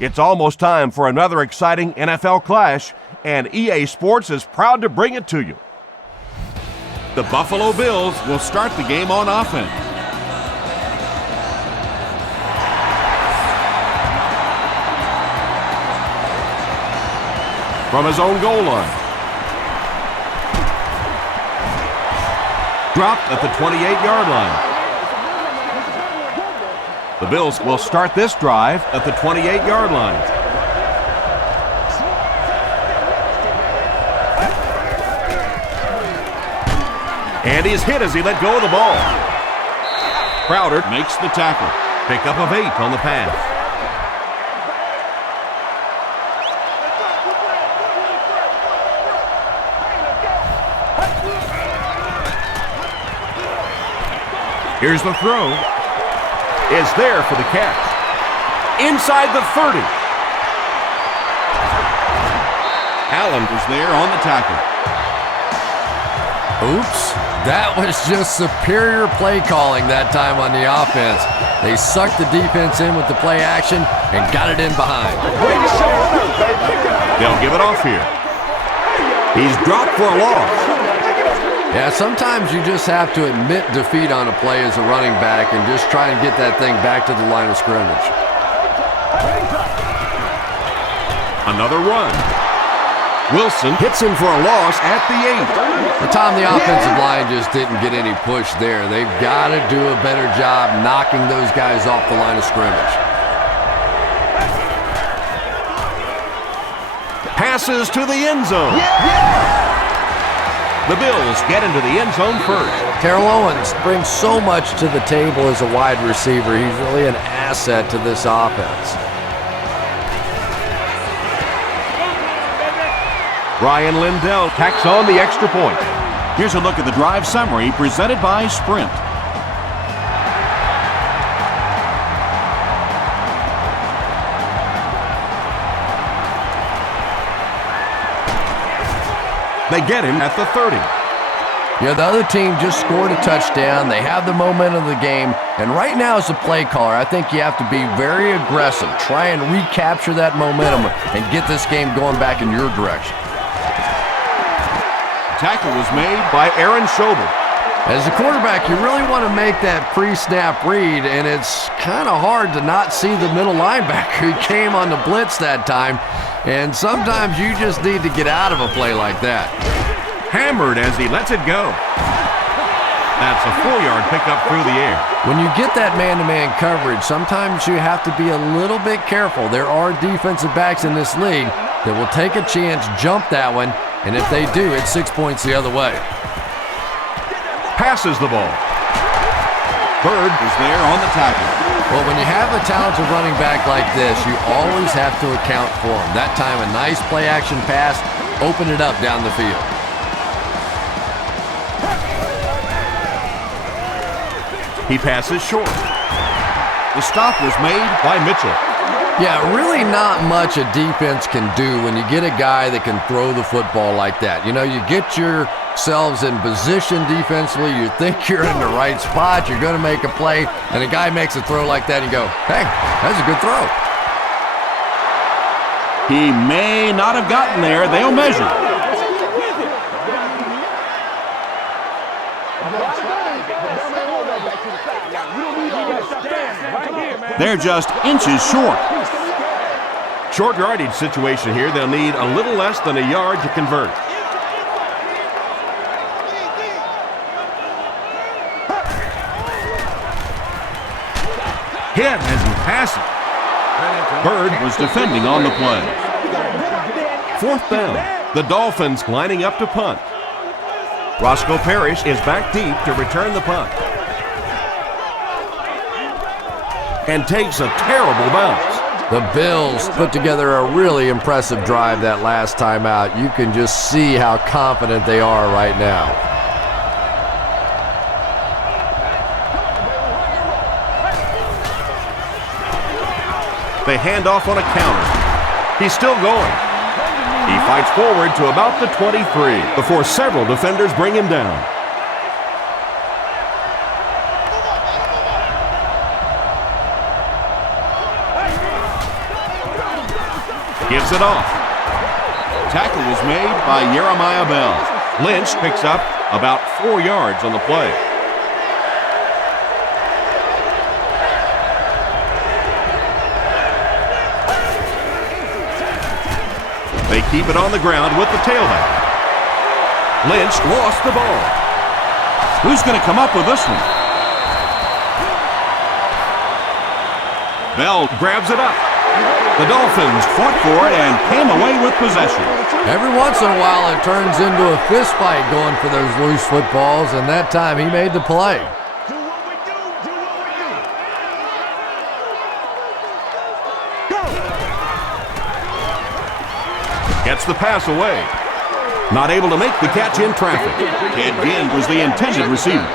It's almost time for another exciting NFL clash, and EA Sports is proud to bring it to you. The Buffalo Bills will start the game on offense. From his own goal line. Dropped at the 28-yard line. The Bills will start this drive at the 28-yard line. And he's hit as he let go of the ball. Crowder makes the tackle. Pickup of 8 on the pass. Here's the throw. Is there for the catch. Inside the 30. Allen was there on the tackle. Oops, that was just superior play calling that time on the offense. They sucked the defense in with the play action and got it in behind. They'll give it off here. He's dropped for a loss. Yeah, sometimes you just have to admit defeat on a play as a running back and just try and get that thing back to the line of scrimmage. Another run. Wilson hits him for a loss at the 8. The time the offensive line just didn't get any push there. They've got to do a better job knocking those guys off the line of scrimmage. Passes to the end zone. Yeah! The Bills get into the end zone first. Terrell Owens brings so much to the table as a wide receiver. He's really an asset to this offense. Ryan Lindell tacks on the extra point. Here's a look at the drive summary presented by Sprint. They get him at the 30. Yeah, the other team just scored a touchdown. They have the momentum of the game. And right now as a play caller, I think you have to be very aggressive. Try and recapture that momentum and get this game going back in your direction. Tackle was made by Aaron Schobel. As a quarterback, you really want to make that pre-snap read, and it's kind of hard to not see the middle linebacker. He came on the blitz that time, and sometimes you just need to get out of a play like that. Hammered as he lets it go. That's a 4-yard pickup through the air. When you get that man-to-man coverage, sometimes you have to be a little bit careful. There are defensive backs in this league that will take a chance, jump that one, and if they do, it's 6 points the other way. Passes the ball. Bird is there on the tackle. Well, when you have a talented running back like this, you always have to account for him. That time, a nice play-action pass, open it up down the field. He passes short. The stop was made by Mitchell. Yeah, really not much a defense can do when you get a guy that can throw the football like that. You know, you get yourselves in position defensively, you think you're in the right spot, you're going to make a play, and a guy makes a throw like that, and you go, hey, that's a good throw. He may not have gotten there. They'll measure. They're just inches short. Short yardage situation here. They'll need a little less than a yard to convert. Hit as he passes. Bird was defending on the play. 4th down. The Dolphins lining up to punt. Roscoe Parrish is back deep to return the punt. And takes a terrible bounce. The Bills put together a really impressive drive that last time out. You can just see how confident they are right now. They hand off on a counter. He's still going. He fights forward to about the 23 before several defenders bring him down. Gives it off. Tackle was made by Jeremiah Bell. Lynch picks up about 4 yards on the play. They keep it on the ground with the tailback. Lynch lost the ball. Who's going to come up with this one? Bell grabs it up. The Dolphins fought for it and came away with possession. Every once in a while, it turns into a fist fight going for those loose footballs, and that time he made the play. Gets the pass away. Not able to make the catch in traffic. Ted Ginn was the intended receiver.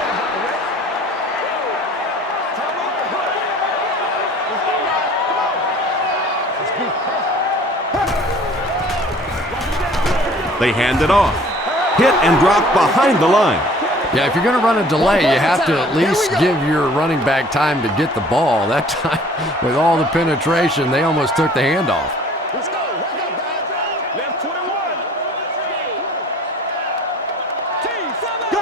They hand it off. Hit and drop behind the line. Yeah, if you're going to run a delay, you have to at least give your running back time to get the ball. That time, with all the penetration, they almost took the handoff. Let's go. Left 21. Go.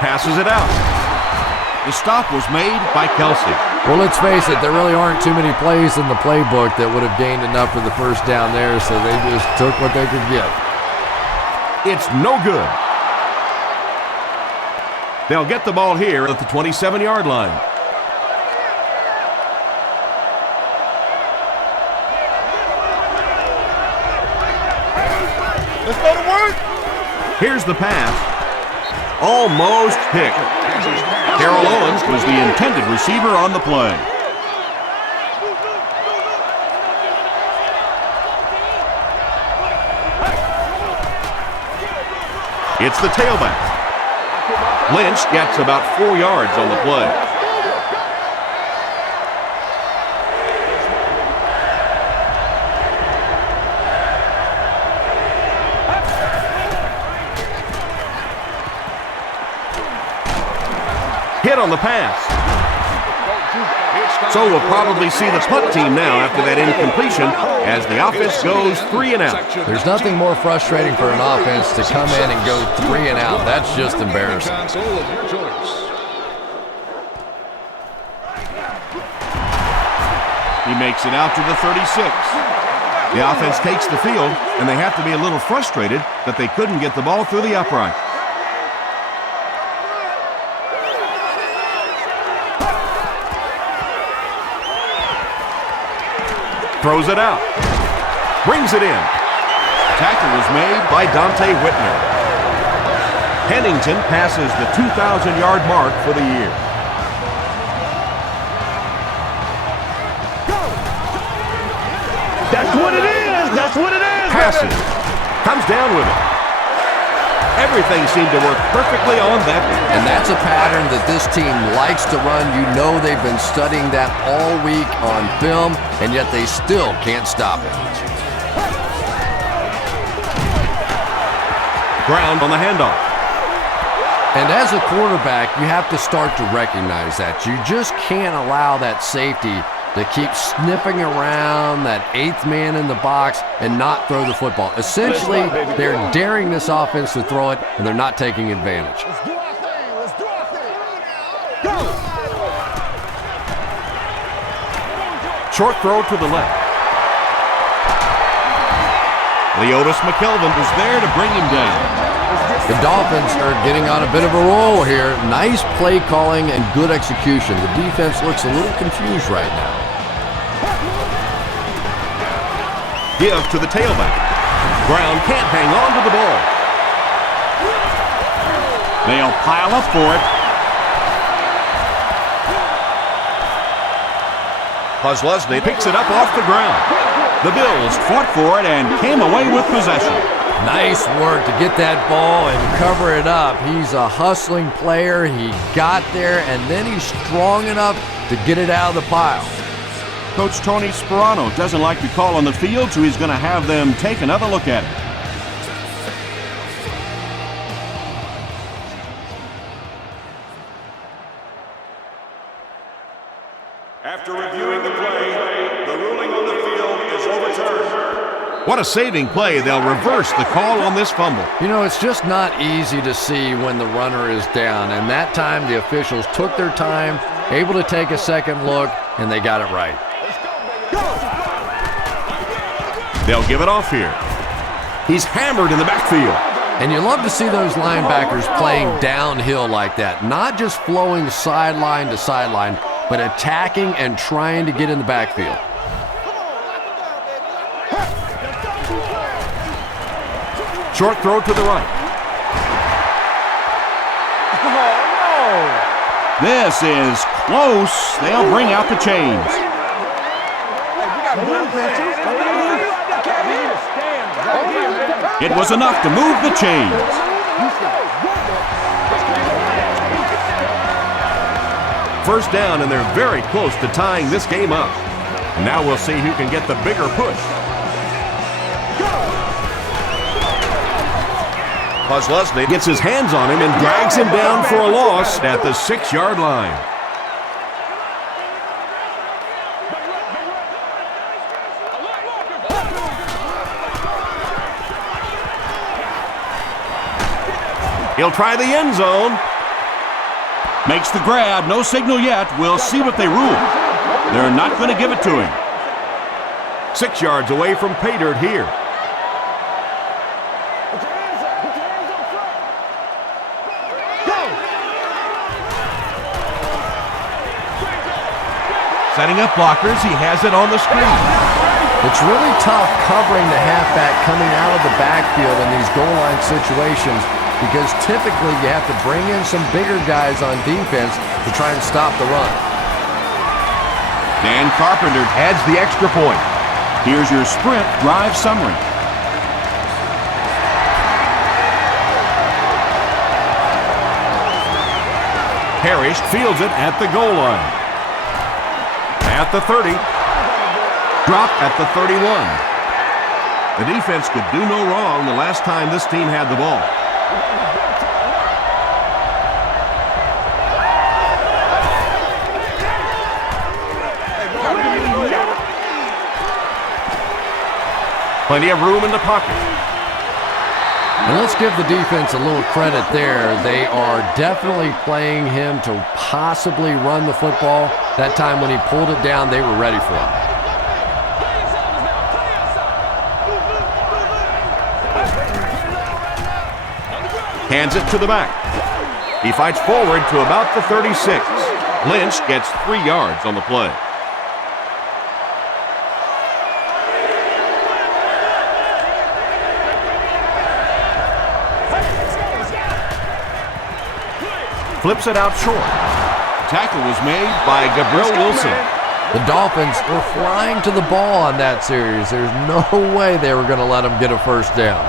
Passes it out. The stop was made by Kelsey. Well, let's face it, there really aren't too many plays in the playbook that would have gained enough for the first down there, so they just took what they could get. It's no good. They'll get the ball here at the 27-yard line. Let's go to work. Here's the pass. Almost picked. Carroll Owens was the intended receiver on the play. It's the tailback. Lynch gets about 4 yards on the play. Hit on the pass. So we'll probably see the punt team now after that incompletion as the offense goes 3 and out. There's nothing more frustrating for an offense to come in and go 3 and out. That's just embarrassing. He makes it out to the 36. The offense takes the field, and they have to be a little frustrated that they couldn't get the ball through the upright. Throws it out. Brings it in. Tackle was made by Dante Whitner. Pennington passes the 2,000-yard mark for the year. That's what it is. That's what it is. Passes. Comes down with it. Everything seemed to work perfectly on that one. And that's a pattern that this team likes to run. You know they've been studying that all week on film, and yet they still can't stop it. Ground on the handoff. And as a quarterback, you have to start to recognize that. You just can't allow that safety to keep sniffing around that 8th man in the box and not throw the football. Essentially, they're daring this offense to throw it, and they're not taking advantage. Let's do our thing. Let's do our thing. Go. Short throw to the left. Leotis McKelvin was there to bring him down. The Dolphins are getting on a bit of a roll here. Nice play calling and good execution. The defense looks a little confused right now. Give to the tailback. Brown can't hang on to the ball. They'll pile up for it. Kozlowski picks it up off the ground. The Bills fought for it and came away with possession. Nice work to get that ball and cover it up. He's a hustling player. He got there, and then he's strong enough to get it out of the pile. Coach Tony Sperano doesn't like the call on the field, so he's going to have them take another look at it. After reviewing the play, the ruling on the field is overturned. What a saving play. They'll reverse the call on this fumble. You know, it's just not easy to see when the runner is down, and that time the officials took their time, able to take a second look, and they got it right. They'll give it off here. He's hammered in the backfield. And you love to see those linebackers playing downhill like that, not just flowing sideline to sideline, but attacking and trying to get in the backfield. Short throw to the right. This is close. They'll bring out the chains. It was enough to move the chains. First down, and they're very close to tying this game up. Now we'll see who can get the bigger push. Leslie gets his hands on him and drags him down for a loss at the 6-yard line. He'll try the end zone. Makes the grab. No signal yet. We'll see what they rule. They're not going to give it to him. 6 yards away from pay dirt here. Setting up blockers. He has it on the screen. It's really tough covering the halfback coming out of the backfield in these goal line situations, because typically you have to bring in some bigger guys on defense to try and stop the run. Dan Carpenter adds the extra point. Here's your sprint drive summary. Parrish fields it at the goal line. At the 30. Dropped at the 31. The defense could do no wrong the last time this team had the ball. Plenty of room in the pocket. And let's give the defense a little credit there. They are definitely playing him to possibly run the football. That time when he pulled it down, they were ready for it. Hands it to the back. He fights forward to about the 36. Lynch gets 3 yards on the play. Flips it out short. Tackle was made by Gabriel Wilson. The Dolphins were flying to the ball on that series. There's no way they were going to let them get a first down.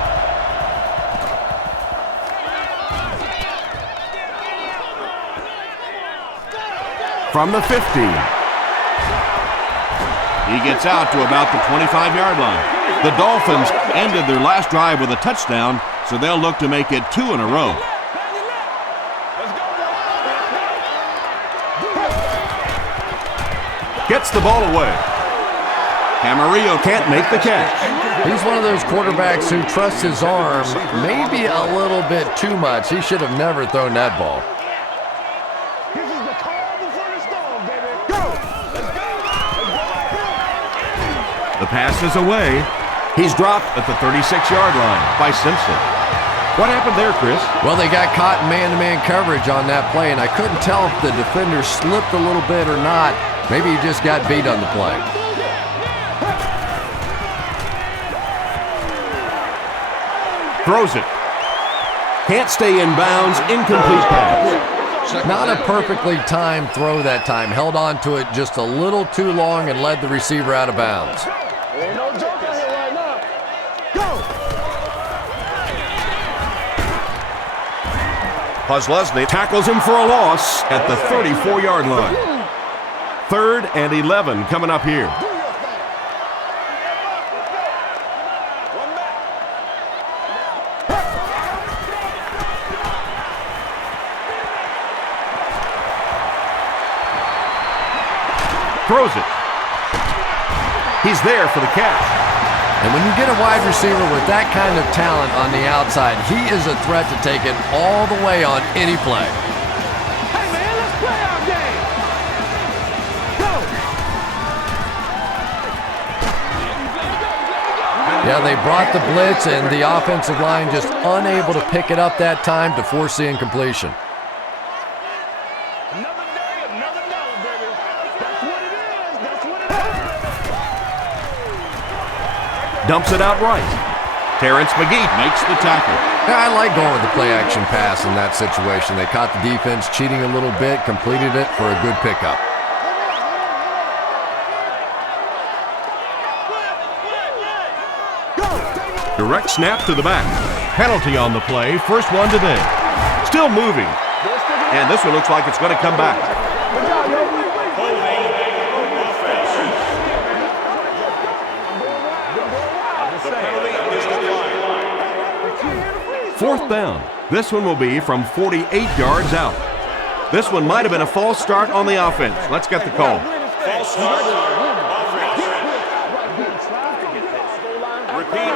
From the 15. He gets out to about the 25-yard line. The Dolphins ended their last drive with a touchdown, so they'll look to make it 2 in a row. Gets the ball away. Camarillo Can't make the catch. He's one of those quarterbacks who trusts his arm maybe a little bit too much. He should have never thrown that ball. This is the calm before the storm, baby. Go! Let's go! The pass is away. He's dropped at the 36-yard line by Simpson. What happened there, Chris? Well, they got caught in man-to-man coverage on that play, and I couldn't tell if the defender slipped a little bit or not. Maybe he just got beat on the play. Throws it. Can't stay in bounds. Incomplete pass. Not a perfectly timed throw that time. Held on to it just a little too long and led the receiver out of bounds. Ain't no joke out here right now. Go! Leslie tackles him for a loss at the 34-yard line. 3rd and 11 coming up here. Throws it. He's there for the catch. And when you get a wide receiver with that kind of talent on the outside, he is a threat to take it all the way on any play. Hey, man, let's play our game. Go. Yeah, they brought the blitz, and the offensive line just unable to pick it up that time to force the incompletion. Another day, another dollar, baby. That's what it is. That's what it is. Dumps it out right. Terrence McGee makes the tackle. Yeah, I like going with the play-action pass in that situation. They caught the defense cheating a little bit, completed it for a good pickup. Direct snap to the back. Penalty on the play. First one today. Still moving. And this one looks like it's going to come back. Fourth down. This one will be from 48 yards out. This one might have been a false start on the offense. Let's get the call. False start. Offense. Repeat.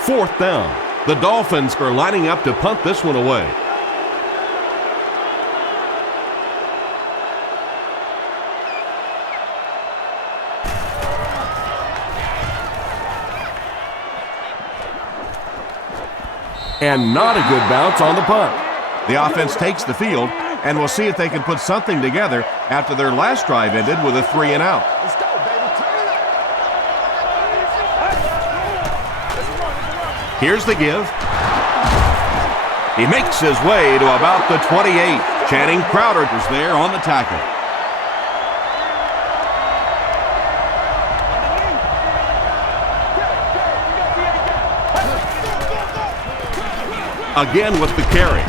Fourth down. The Dolphins are lining up to punt this one away. And not a good bounce on the punt. The offense takes the field, and we'll see if they can put something together after their last drive ended with a 3-and-out. Let's go, baby. Turn it up. Here's the give. He makes his way to about the 28. Channing Crowder is there on the tackle. Again with the carry.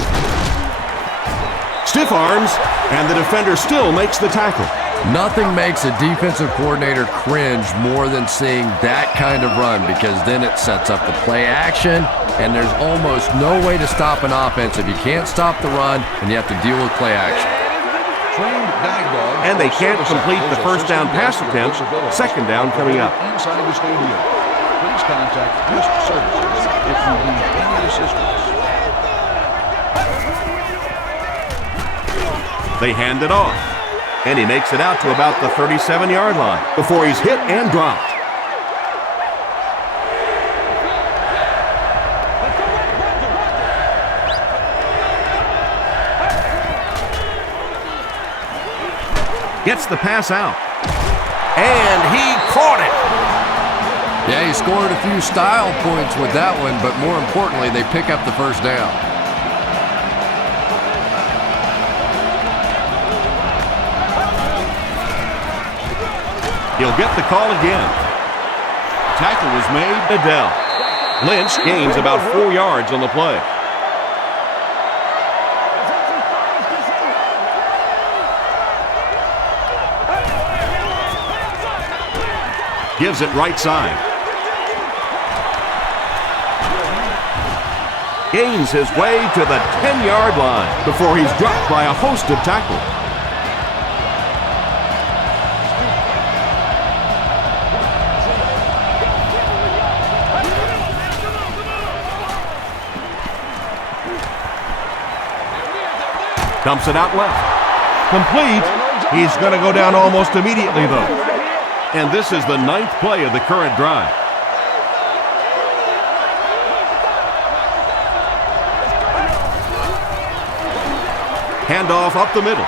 Stiff arms, and the defender still makes the tackle. Nothing makes a defensive coordinator cringe more than seeing that kind of run, because then it sets up the play action, and there's almost no way to stop an offense if you can't stop the run and you have to deal with play action. And they can't complete the first down pass attempt. Second down coming up. Inside the stadium. Please contact Boost Services if you need any assistance. They hand it off, and he makes it out to about the 37-yard line before he's hit and dropped. Gets the pass out, and he caught it. Yeah, he scored a few style points with that one, but more importantly, they pick up the first down. He'll get the call again. Tackle was made. Adele. Lynch gains about 4 yards on the play. Gives it right side. Gains his way to the 10-yard line before he's dropped by a host of tackles. Dumps it out left. Complete. He's going to go down almost immediately, though. And this is the 9th play of the current drive. Handoff up the middle.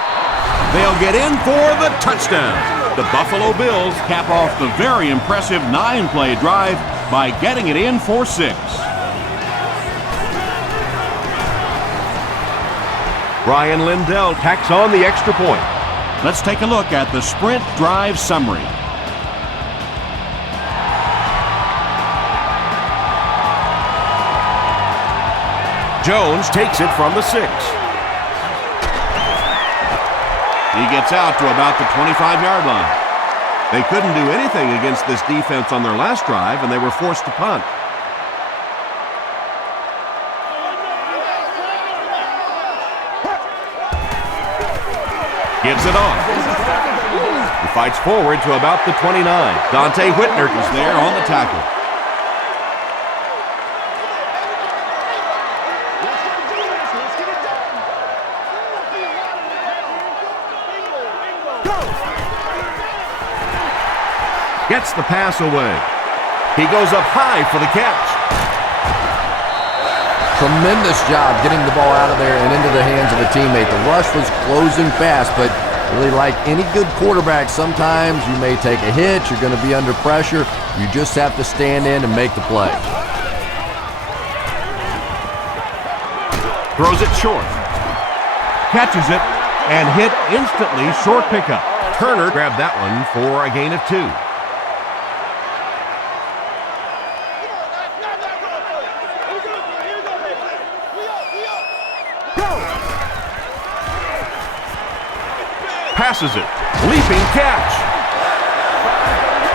They'll get in for the touchdown. The Buffalo Bills cap off the very impressive 9-play drive by getting it in for 6. Brian Lindell tacks on the extra point. Let's take a look at the sprint drive summary. Jones takes it from the 6. He gets out to about the 25-yard line. They couldn't do anything against this defense on their last drive, and they were forced to punt. Gives it off. He fights forward to about the 29. Dante Whitner is there on the tackle. Gets the pass away. He goes up high for the catch. Tremendous job getting the ball out of there and into the hands of a teammate. The rush was closing fast, but really like any good quarterback, sometimes you may take a hit, you're going to be under pressure. You just have to stand in and make the play. Throws it short. Catches it and hit instantly, short pickup. Turner grabbed that one for a gain of 2. Passes it. Leaping catch.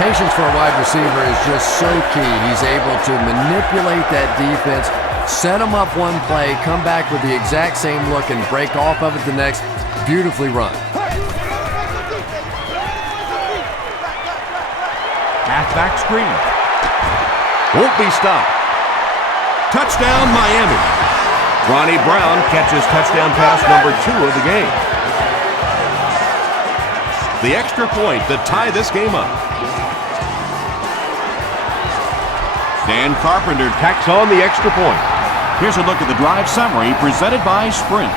Patience for a wide receiver is just so key. He's able to manipulate that defense, set them up one play, come back with the exact same look, and break off of it the next. Beautifully run. Halfback screen. Won't be stopped. Touchdown, Miami. Ronnie Brown catches touchdown pass number 2 of the game. The extra point to tie this game up. Dan Carpenter tacks on the extra point. Here's a look at the drive summary presented by Sprint.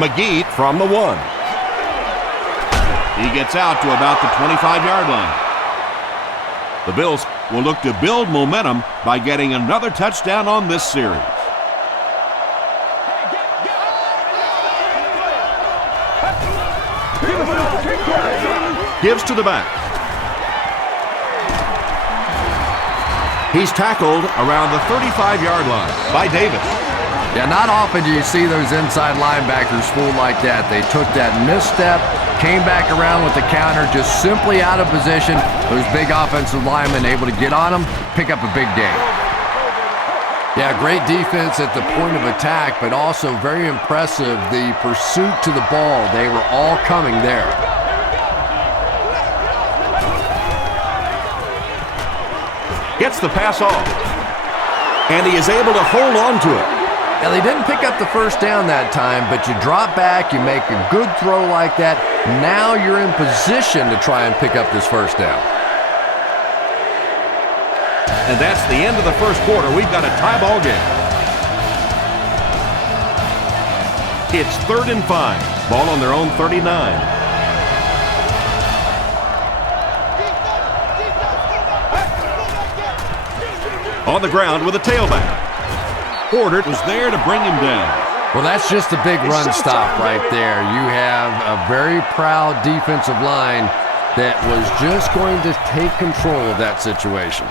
McGee from the 1. He gets out to about the 25-yard line. The Bills will look to build momentum by getting another touchdown on this series. Gives to the back. He's tackled around the 35-yard line by Davis. Yeah, not often do you see those inside linebackers fooled like that. They took that misstep, came back around with the counter, just simply out of position. Those big offensive linemen able to get on them, pick up a big gain. Yeah, great defense at the point of attack, but also very impressive, the pursuit to the ball. They were all coming there. Gets the pass off, and he is able to hold on to it. Now, they didn't pick up the first down that time, but you drop back, you make a good throw like that. Now you're in position to try and pick up this first down. And that's the end of the first quarter. We've got a tie ball game. It's 3rd and 5. Ball on their own 39. On the ground with a tailback. Porter was there to bring him down. Well, that's just a big run stop right there. You have a very proud defensive line that was just going to take control of that situation.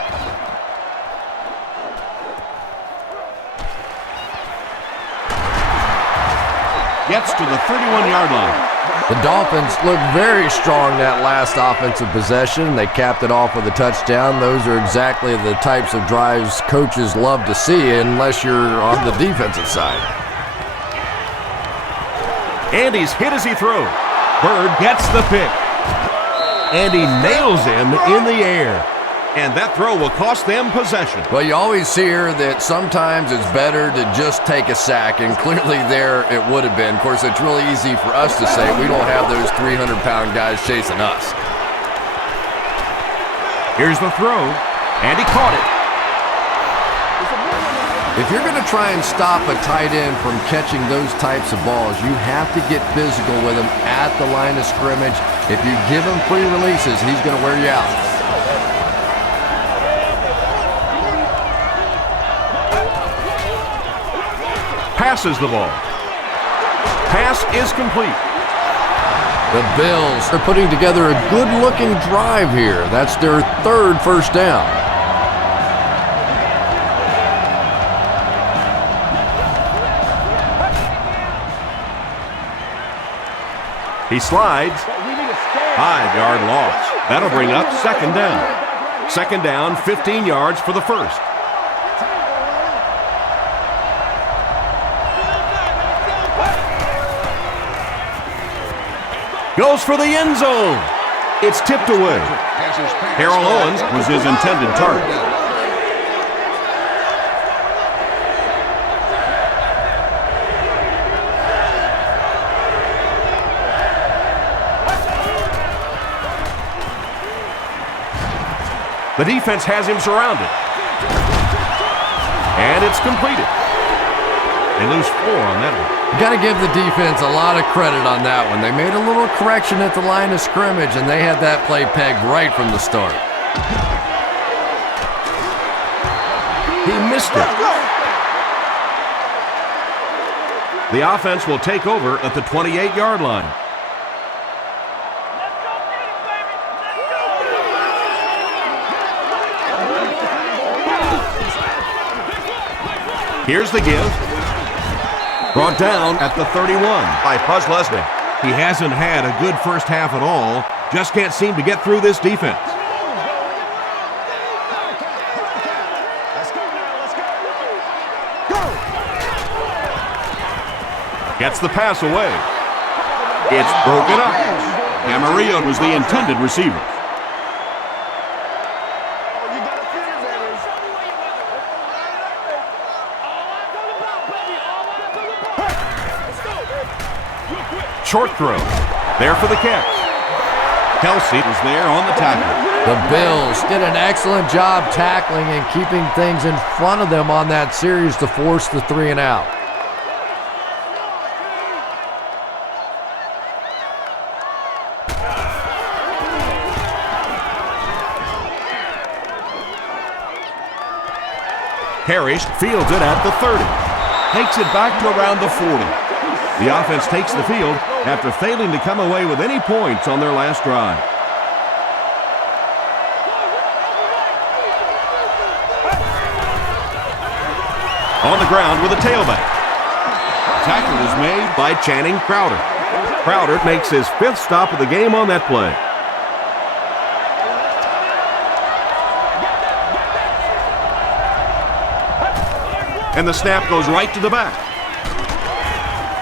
Gets to the 31-yard line. The Dolphins looked very strong that last offensive possession. They capped it off with a touchdown. Those are exactly the types of drives coaches love to see unless you're on the defensive side. And he's hit as he throws. Bird gets the pick. And he nails him in the air. And that throw will cost them possession. Well, you always hear that sometimes it's better to just take a sack, and clearly there it would have been. Of course, it's really easy for us to say we don't have those 300-pound guys chasing us. Here's the throw, and he caught it. If you're going to try and stop a tight end from catching those types of balls, you have to get physical with him at the line of scrimmage. If you give him free releases, he's going to wear you out. Passes the ball. Pass is complete. The Bills are putting together a good-looking drive here. That's their 3rd first down. He slides. 5-yard loss. That'll bring up 2nd down. 2nd down, 15 yards for the first. Goes for the end zone. It's tipped away. Harold Owens was his intended target. The defense has him surrounded. And it's completed. They lose 4 on that one. You got to give the defense a lot of credit on that one. They made a little correction at the line of scrimmage, and they had that play pegged right from the start. He missed it. The offense will take over at the 28-yard line. Here's the give. Brought down at the 31 by Puz Leslie. He hasn't had a good first half at all. Just can't seem to get through this defense. Gets the pass away. It's broken up. Camarillo was the intended receiver. Short throw. There for the catch. Kelsey was there on the tackle. The Bills did an excellent job tackling and keeping things in front of them on that series to force the 3 and out. Parrish fields it at the 30. Takes it back to around the 40. The offense takes the field after failing to come away with any points on their last drive. On the ground with a tailback. Tackle was made by Channing Crowder. Crowder makes his 5th stop of the game on that play. And the snap goes right to the back.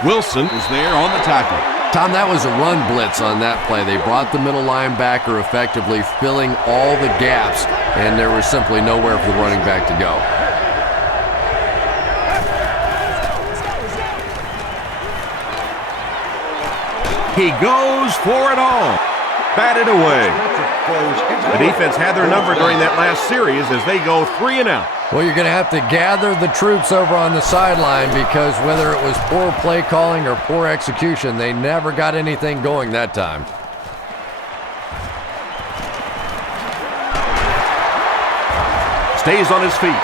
Wilson is there on the tackle. Tom, that was a run blitz on that play. They brought the middle linebacker effectively filling all the gaps, and there was simply nowhere for the running back to go. He goes for it all. Batted away. The defense had their number during that last series as they go 3 and out. Well, you're going to have to gather the troops over on the sideline because whether it was poor play calling or poor execution, they never got anything going that time. Stays on his feet.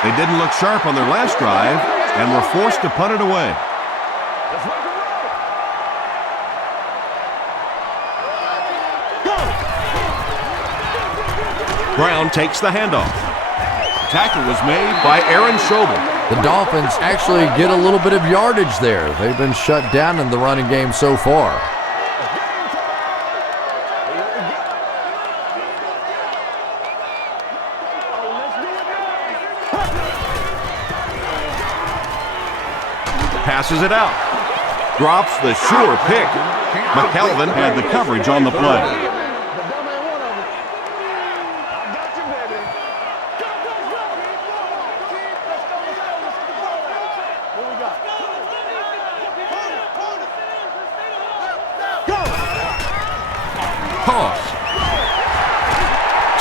They didn't look sharp on their last drive and were forced to punt it away. Brown takes the handoff. Tackle was made by Aaron Schobel. The Dolphins actually get a little bit of yardage there. They've been shut down in the running game so far. Passes it out. Drops the sure pick. McKelvin had the coverage on the play. Toss.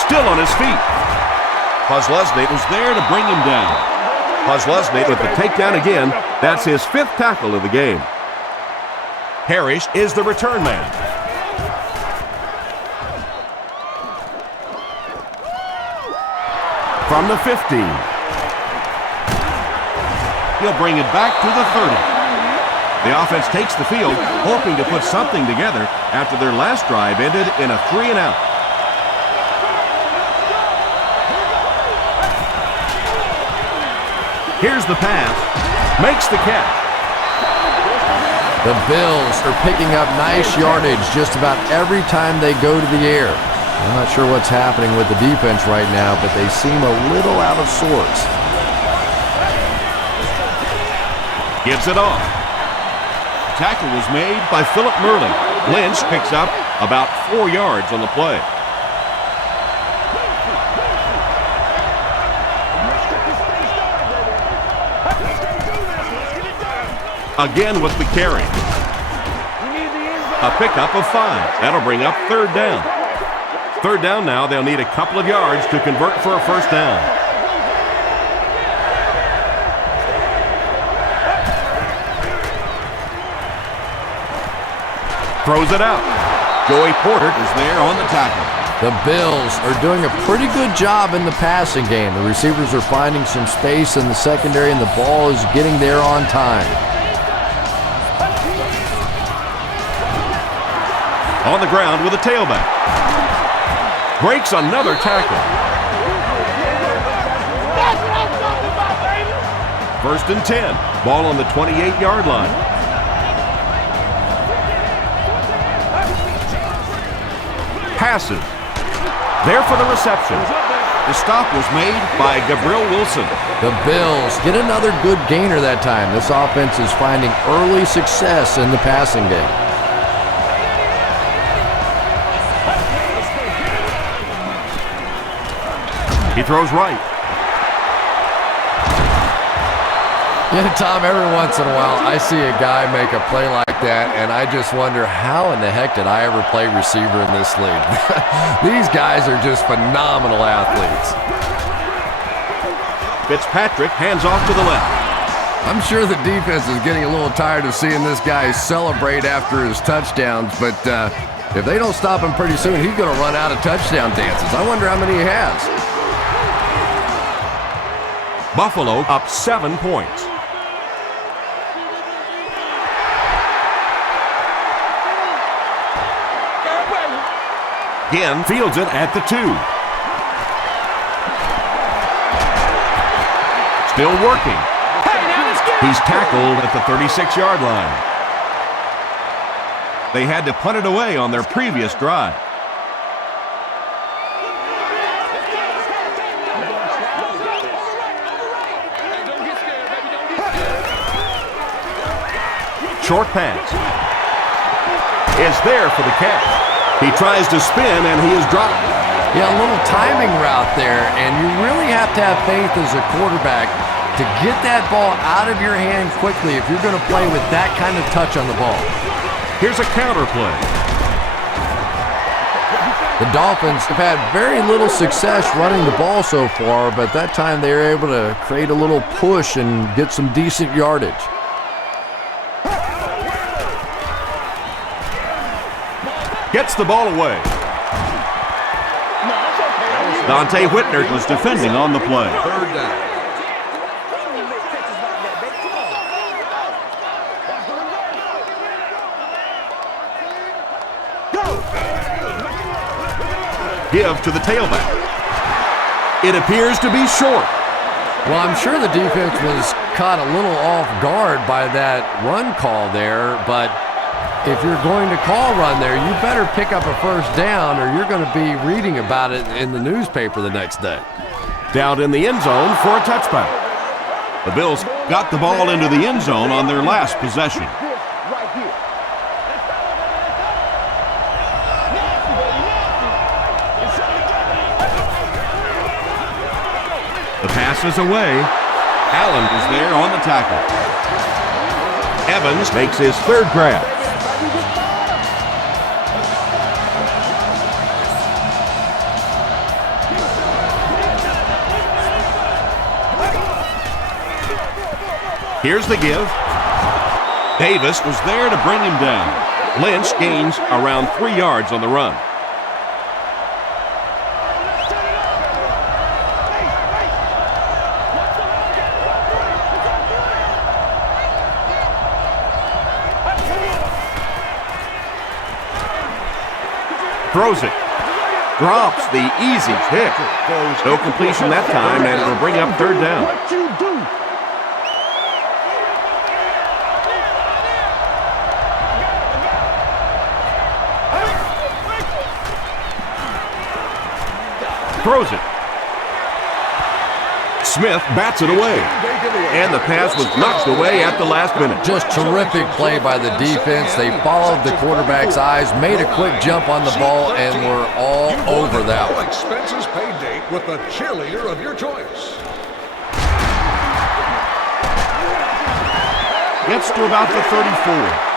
Still on his feet. Puz Leslie was there to bring him down. Puz Leslie with the takedown again. That's his 5th tackle of the game. Parrish is the return man. From the 15. He'll bring it back to the 30. The offense takes the field, hoping to put something together after their last drive ended in a 3 and out. Here's the pass. Makes the catch. The Bills are picking up nice yardage just about every time they go to the air. I'm not sure what's happening with the defense right now, but they seem a little out of sorts. Gives it off. Tackle was made by Philip Merlin. Lynch picks up about 4 yards on the play. Again with the carry. A pickup of 5. That'll bring up 3rd down. 3rd down now. They'll need a couple of yards to convert for a 1st down. Throws it out. Joey Porter is there on the tackle. The Bills are doing a pretty good job in the passing game. The receivers are finding some space in the secondary, and the ball is getting there on time. On the ground with a tailback. Breaks another tackle. 1st and 10. Ball on the 28-yard line. Passes. There for the reception. The stop was made by Gabriel Wilson. The Bills get another good gainer that time. This offense is finding early success in the passing game. He throws right. Yeah, Tom, every once in a while I see a guy make a play like that, and I just wonder, how in the heck did I ever play receiver in this league? These guys are just phenomenal athletes. Fitzpatrick hands off to the left. I'm sure the defense is getting a little tired of seeing this guy celebrate after his touchdowns, but if they don't stop him pretty soon, he's going to run out of touchdown dances. I wonder how many he has. Buffalo up 7 points. Again, fields it at the 2. Still working. He's tackled at the 36-yard line. They had to punt it away on their previous drive. Short pass is there for the catch. He tries to spin, and he is dropped. Yeah, a little timing route there, and you really have to have faith as a quarterback to get that ball out of your hand quickly if you're going to play with that kind of touch on the ball. Here's a counter play. The Dolphins have had very little success running the ball so far, but that time they were able to create a little push and get some decent yardage. Gets the ball away. Dante Whitner was defending on the play. 3rd down. Give to the tailback. It appears to be short. Well, I'm sure the defense was caught a little off guard by that run call there, but if you're going to call run there, you better pick up a 1st down or you're going to be reading about it in the newspaper the next day. Down in the end zone for a touchback. The Bills got the ball into the end zone on their last possession. The pass is away. Allen is there on the tackle. Evans makes his 3rd grab. Here's the give. Davis was there to bring him down. Lynch gains around 3 yards on the run. Throws it. Drops the easy pick. No completion that time, and it'll bring up 3rd down. Throws it. Smith bats it away. And the pass was knocked away at the last minute. Just terrific play by the defense. They followed the quarterback's eyes, made a quick jump on the ball, and were all over that one. Expenses paid date with the cheerleader of your choice. Gets to about the 34.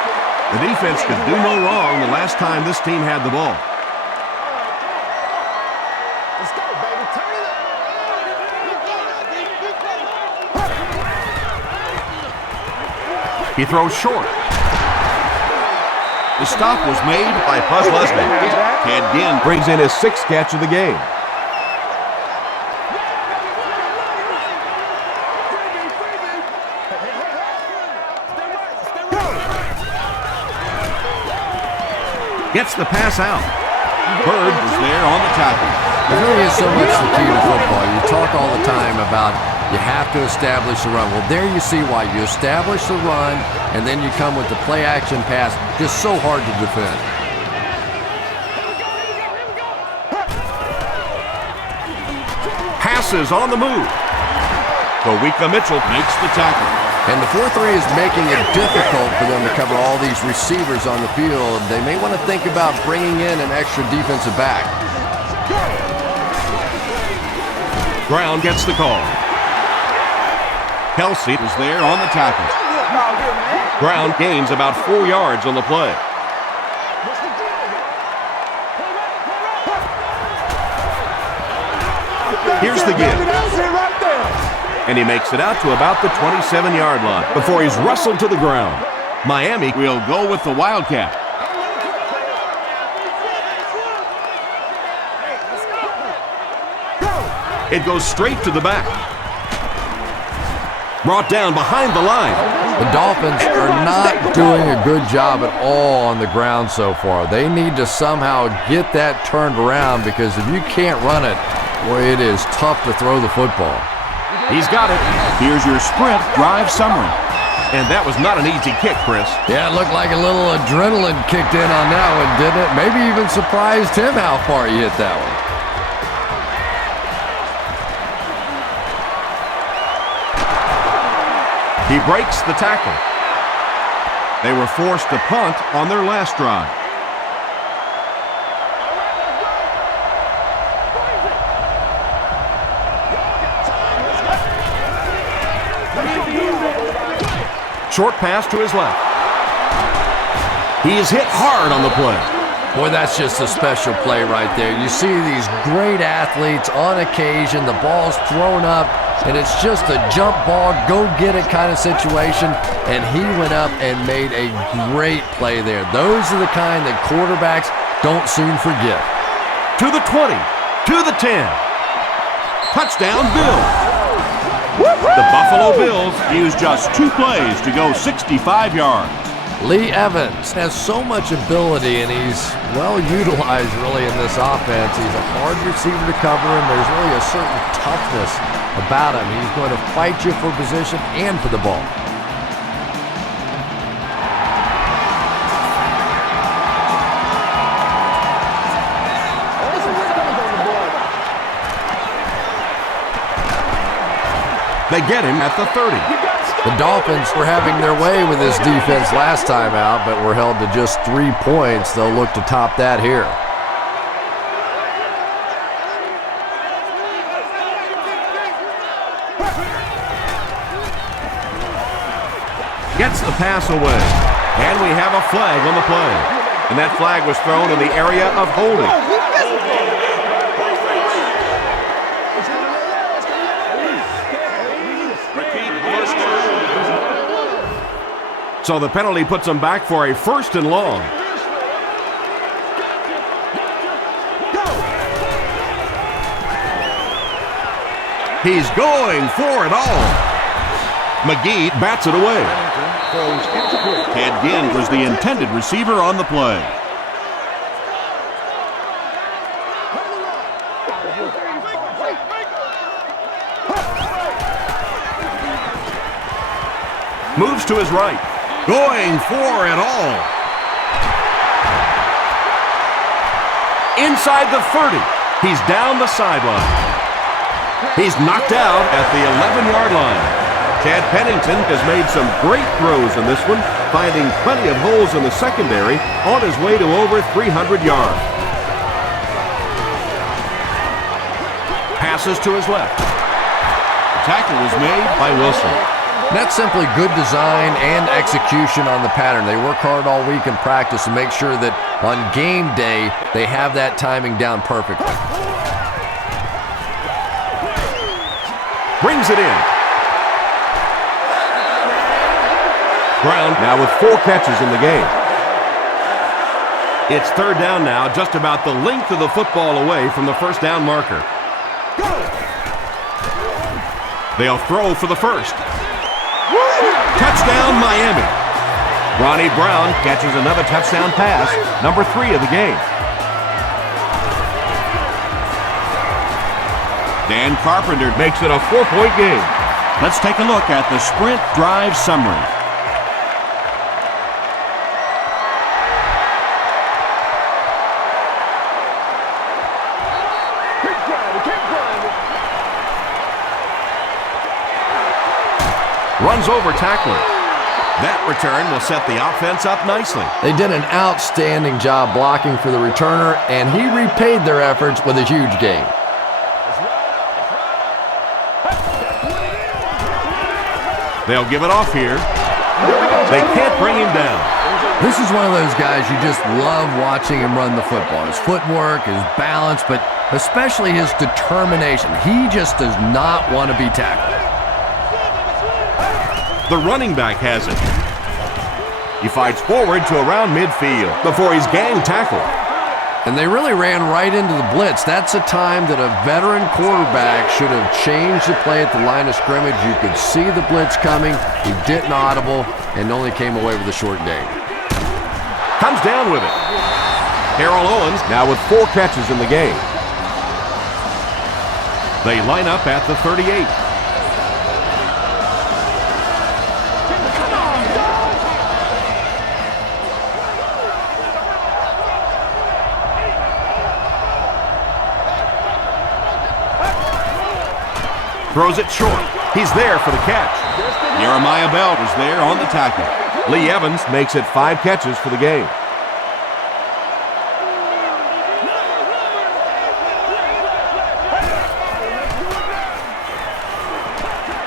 The defense could do no wrong the last time this team had the ball. Let's go, baby. Turn it up. He throws short. The stop was made by Buzz Leslie. And Ginn brings in his 6th catch of the game. Gets the pass out. Bird was there on the tackle. It really is so much the key to football. You talk all the time about you have to establish the run. Well, there you see why. You establish the run, and then you come with the play-action pass. Just so hard to defend. Passes on the move. Kawika Mitchell makes the tackle. And the 4-3 is making it difficult for them to cover all these receivers on the field. They may want to think about bringing in an extra defensive back. Brown gets the call. Kelsey was there on the tackle. Brown gains about 4 yards on the play. Here's the give. And he makes it out to about the 27-yard line before he's wrestled to the ground. Miami will go with the Wildcat. It goes straight to the back. Brought down behind the line. The Dolphins are not doing a good job at all on the ground so far. They need to somehow get that turned around, because if you can't run it, boy, it is tough to throw the football. He's got it. Here's your sprint drive summary. And that was not an easy kick, Chris. Yeah, it looked like a little adrenaline kicked in on that one, didn't it? Maybe even surprised him how far he hit that one. He breaks the tackle. They were forced to punt on their last drive. Short pass to his left. He is hit hard on the play. Boy, that's just a special play right there. You see these great athletes on occasion, the ball's thrown up, and it's just a jump ball, go get it kind of situation, and he went up and made a great play there. Those are the kind that quarterbacks don't soon forget. To the 20, to the 10. Touchdown, Bills. The Buffalo Bills used just 2 plays to go 65 yards. Lee Evans has so much ability, and he's well utilized really in this offense. He's a hard receiver to cover, and there's really a certain toughness about him. He's going to fight you for position and for the ball. They get him at the 30. The Dolphins were having their way with this defense last time out, but were held to just 3 points. They'll look to top that here. Gets the pass away. And we have a flag on the play. And that flag was thrown in the area of holding. So the penalty puts them back for a 1st and long. He's going for it all. McGee bats it away. And Ginn was the intended receiver on the play. Moves to his right. Going for it all. Inside the 30. He's down the sideline. He's knocked out at the 11-yard line. Chad Pennington has made some great throws in this one, finding plenty of holes in the secondary on his way to over 300 yards. Passes to his left. The tackle was made by Wilson. That's simply good design and execution on the pattern. They work hard all week in practice to make sure that on game day they have that timing down perfectly. Brings it in. Brown now with 4 catches in the game. It's third down now, just about the length of the football away from the first down marker. They'll throw for the first. Touchdown, Miami. Ronnie Brown catches another touchdown pass, number 3 of the game. Dan Carpenter makes it a 4-point game. Let's take a look at the sprint drive summary. Runs over tackler. That return will set the offense up nicely. They did an outstanding job blocking for the returner, and he repaid their efforts with a huge gain. They'll give it off here. They can't bring him down. This is one of those guys you just love watching him run the football. His footwork, his balance, but especially his determination. He just does not want to be tackled. The running back has it. He fights forward to around midfield before he's gang tackled. And they really ran right into the blitz. That's a time that a veteran quarterback should have changed the play at the line of scrimmage. You could see the blitz coming. He didn't audible and only came away with a short gain. Comes down with it. Harold Owens now with 4 catches in the game. They line up at the 38. Throws it short. He's there for the catch. Jeremiah Bell is there on the tackle. Lee Evans makes it 5 catches for the game.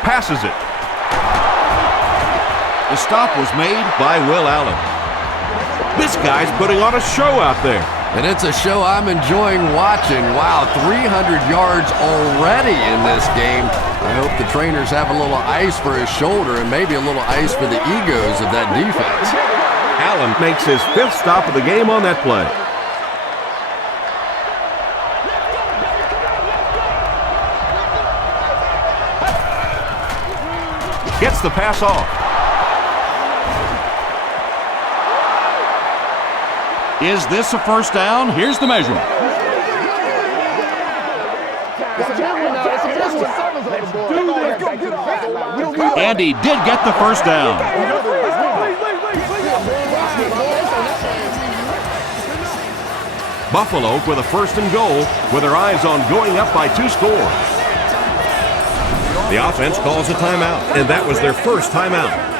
Passes it. The stop was made by Will Allen. This guy's putting on a show out there. And it's a show I'm enjoying watching. Wow, 300 yards already in this game. I hope the trainers have a little ice for his shoulder and maybe a little ice for the egos of that defense. Allen makes his 5th stop of the game on that play. Gets the pass off. Is this a first down? Here's the measurement. And he did get the first down. Buffalo with a 1st and goal with their eyes on going up by 2 scores. The offense calls a timeout, and that was their first timeout.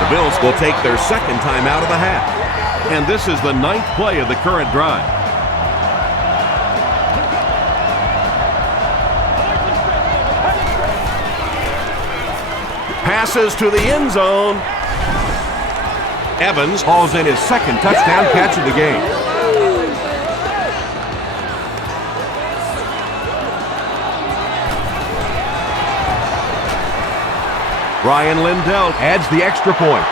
The Bills will take their 2nd timeout of the half. And this is the 9th play of the current drive. Passes to the end zone. Evans hauls in his 2nd touchdown catch of the game. Ryan Lindell adds the extra point.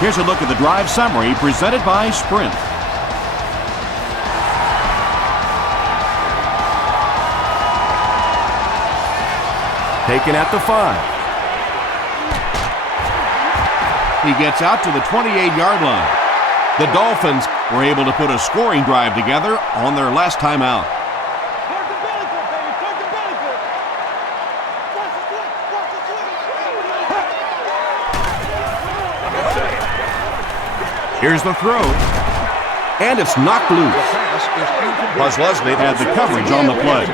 Here's a look at the drive summary presented by Sprint. Taken at the 5. He gets out to the 28-yard line. The Dolphins were able to put a scoring drive together on their last time out. Here's the throw. And it's knocked loose. Pass is incomplete. Buzz Leslie had the coverage on the play.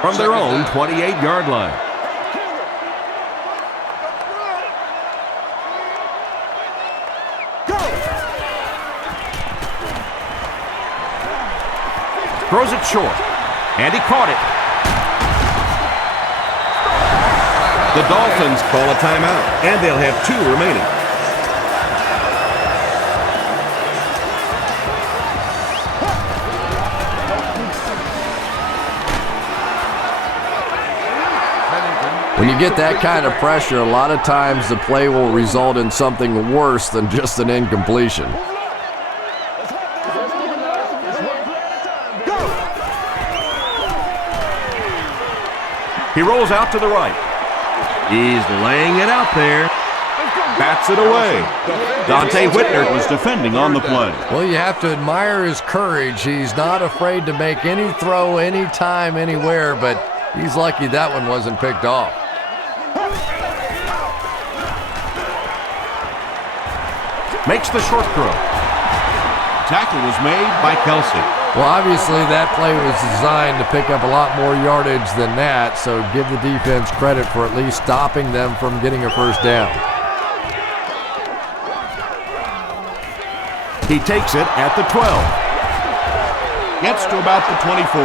From their own 28-yard line. Throws it short. And he caught it. The Dolphins call a timeout. And they'll have 2 remaining. When you get that kind of pressure, a lot of times the play will result in something worse than just an incompletion. He rolls out to the right. He's laying it out there. Bats it away. Dante Whitner was defending on the play. Well, you have to admire his courage. He's not afraid to make any throw, anytime, anywhere, but he's lucky that one wasn't picked off. Makes the short throw. Tackle was made by Kelsey. Well, obviously that play was designed to pick up a lot more yardage than that, so give the defense credit for at least stopping them from getting a first down. He takes it at the 12. Gets to about the 24.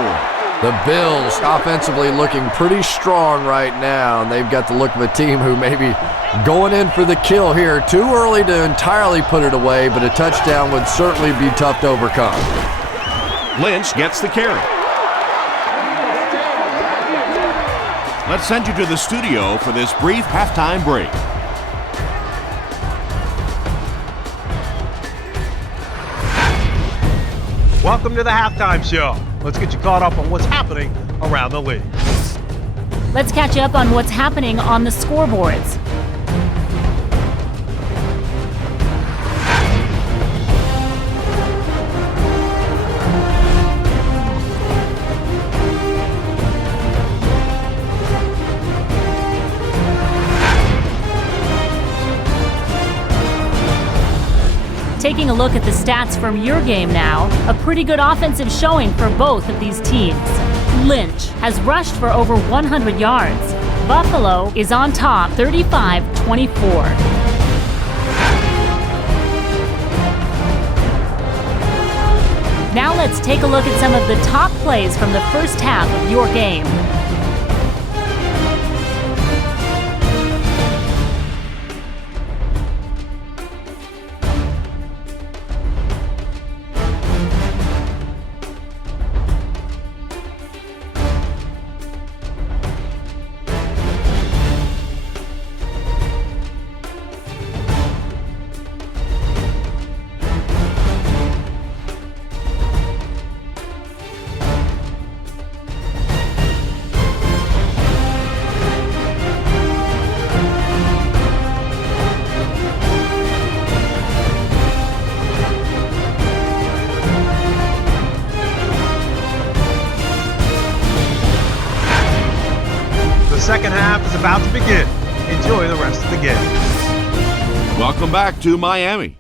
The Bills offensively looking pretty strong right now, and they've got the look of a team who may be going in for the kill here. Too early to entirely put it away, but a touchdown would certainly be tough to overcome. Lynch gets the carry. Let's send you to the studio for this brief halftime break. Welcome to the halftime show. Let's get you caught up on what's happening around the league. Let's catch you up on what's happening on the scoreboards. Taking a look at the stats from your game now, a pretty good offensive showing for both of these teams. Lynch has rushed for over 100 yards. Buffalo is on top 35-24. Now let's take a look at some of the top plays from the first half of your game. Second half is about to begin. Enjoy the rest of the game. Welcome back to Miami.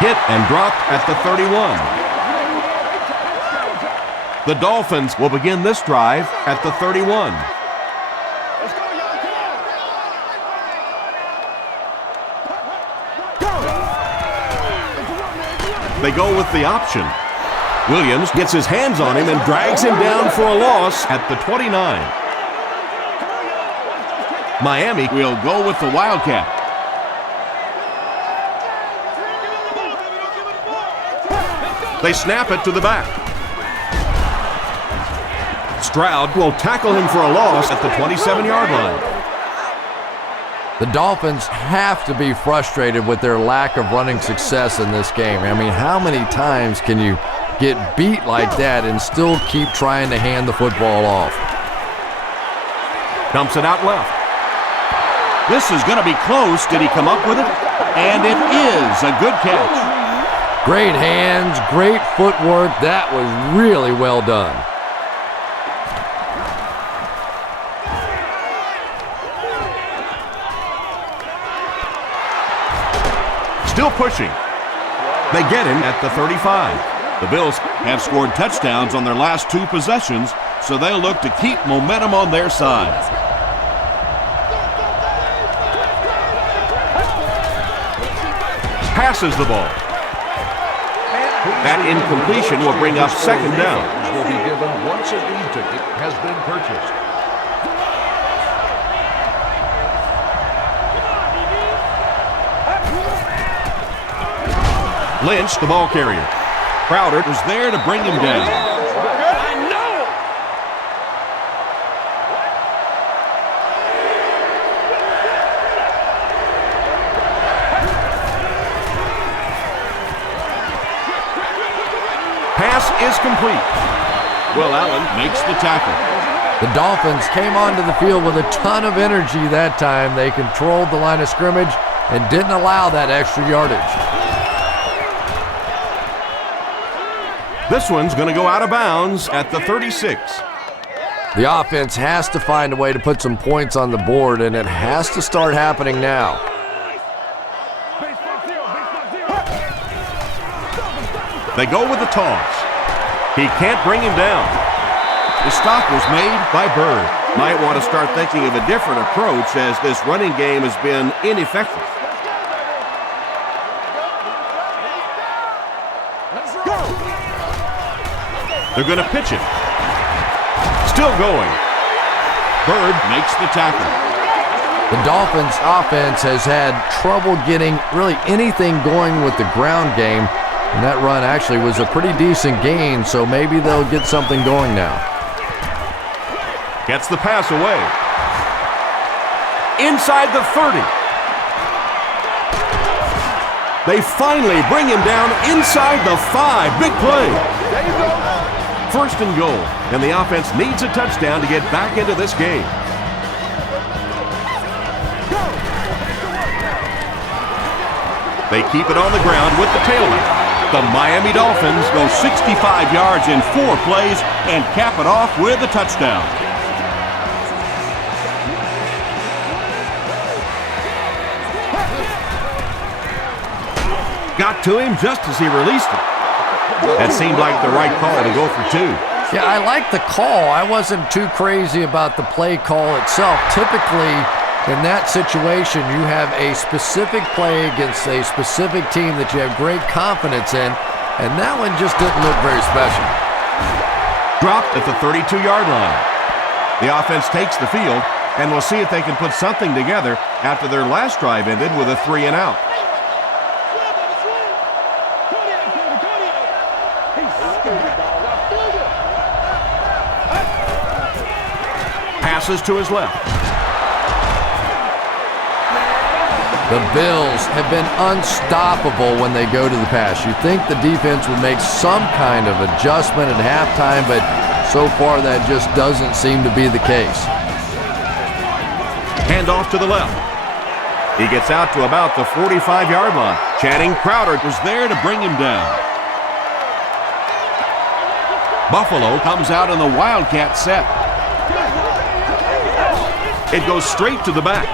Hit and dropped at the 31. The Dolphins will begin this drive at the 31. They go with the option. Williams gets his hands on him and drags him down for a loss at the 29. Miami will go with the Wildcat. They snap it to the back. Stroud will tackle him for a loss at the 27-yard line. The Dolphins have to be frustrated with their lack of running success in this game. I mean, how many times can you get beat like that and still keep trying to hand the football off? Dumps it out left. This is going to be close. Did he come up with it? And it is a good catch. Great hands, great footwork. That was really well done. Still pushing. They get him at the 35. The Bills have scored touchdowns on their last 2 possessions, so they'll look to keep momentum on their side. Passes the ball. That incompletion will bring up second down. Will be given once a lead ticket has been purchased. Lynch, the ball carrier. Crowder was there to bring him down. Pass is complete. Will Allen makes the tackle. The Dolphins came onto the field with a ton of energy that time. They controlled the line of scrimmage and didn't allow that extra yardage. This one's going to go out of bounds at the 36. The offense has to find a way to put some points on the board, and it has to start happening now. They go with the toss. He can't bring him down. The stop was made by Bird. Might want to start thinking of a different approach as this running game has been ineffective. They're going to pitch it. Still going. Bird makes the tackle. The Dolphins' offense has had trouble getting really anything going with the ground game, and that run actually was a pretty decent gain, so maybe they'll get something going now. Gets the pass away. Inside the 30. They finally bring him down inside the 5. Big play. There you go. First and goal, and the offense needs a touchdown to get back into this game. They keep it on the ground with the tailback. The Miami Dolphins go 65 yards in 4 plays and cap it off with a touchdown. Got to him just as he released it. That seemed like the right call to go for 2. Yeah, I like the call. I wasn't too crazy about the play call itself. Typically, in that situation, you have a specific play against a specific team that you have great confidence in, and that one just didn't look very special. Dropped at the 32-yard line. The offense takes the field, and we'll see if they can put something together after their last drive ended with a 3-and-out. Passes to his left. The Bills have been unstoppable when they go to the pass. You think the defense would make some kind of adjustment at halftime, but so far that just doesn't seem to be the case. Hand off to the left. He gets out to about the 45-yard line. Channing Crowder was there to bring him down. Buffalo comes out in the Wildcat set. It goes straight to the back.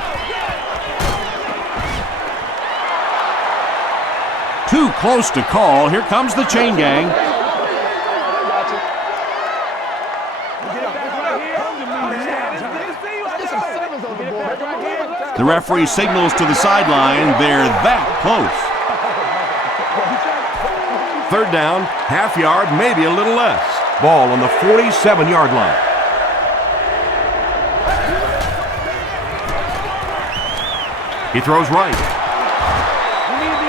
Too close to call. Here comes the chain gang. The referee signals to the sideline. They're that close. Third down, half yard, maybe a little less. Ball on the 47-yard line. He throws right.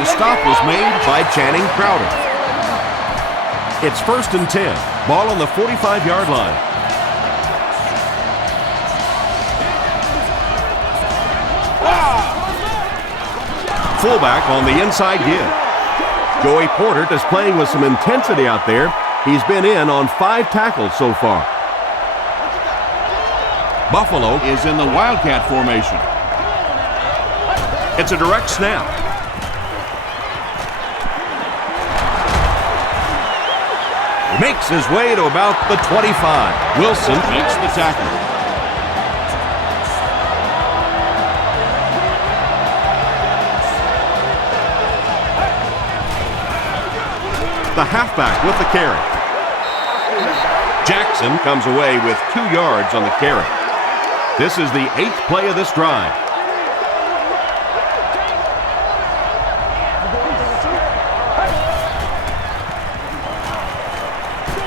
The stop was made by Channing Crowder. It's 1st and 10. Ball on the 45-yard line. Fullback on the inside give. Joey Porter is playing with some intensity out there. He's been in on 5 tackles so far. Buffalo is in the Wildcat formation. It's a direct snap. Makes his way to about the 25. Wilson makes the tackle. The halfback with the carry. Jackson comes away with 2 yards on the carry. This is the 8th play of this drive.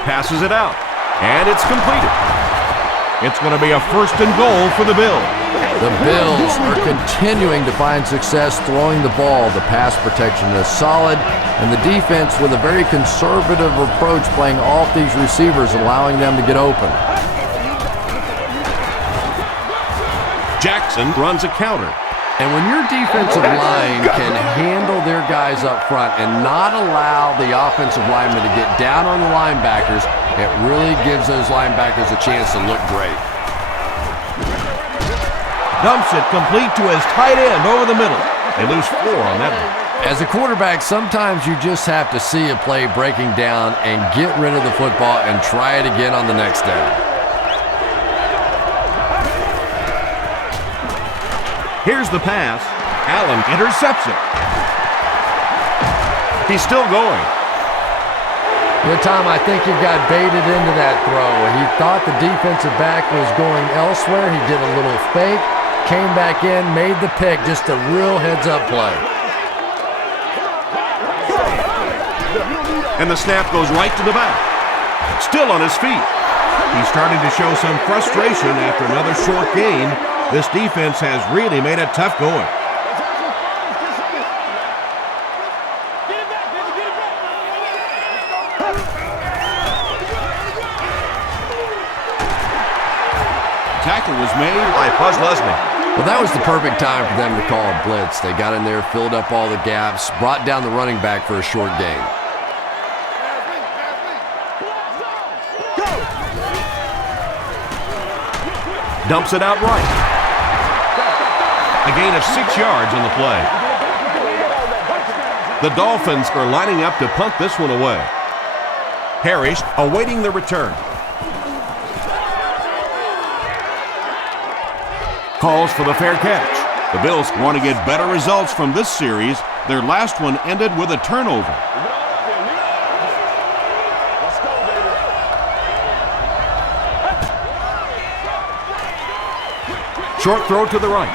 Passes it out, and it's completed. It's going to be a 1st and goal for the Bills. The Bills are continuing to find success throwing the ball. The pass protection is solid, and the defense with a very conservative approach playing off these receivers, allowing them to get open. Jackson runs a counter. And when your defensive line can handle their guys up front and not allow the offensive linemen to get down on the linebackers, it really gives those linebackers a chance to look great. Dumps it complete to his tight end over the middle. They lose 4 on that one. As a quarterback, sometimes you just have to see a play breaking down and get rid of the football and try it again on the next down. Here's the pass. Allen intercepts it. He's still going. Yeah, Tom, I think he got baited into that throw. He thought the defensive back was going elsewhere. He did a little fake, came back in, made the pick. Just a real heads-up play. And the snap goes right to the back. Still on his feet. He's starting to show some frustration after another short gain. This defense has really made it tough going. Tackle was made by Buzz Leslie. Well, that was the perfect time for them to call a blitz. They got in there, filled up all the gaps, brought down the running back for a short gain. Dumps it out right. A gain of 6 yards on the play. The Dolphins are lining up to punt this one away. Parrish awaiting the return. Calls for the fair catch. The Bills want to get better results from this series. Their last one ended with a turnover. Short throw to the right.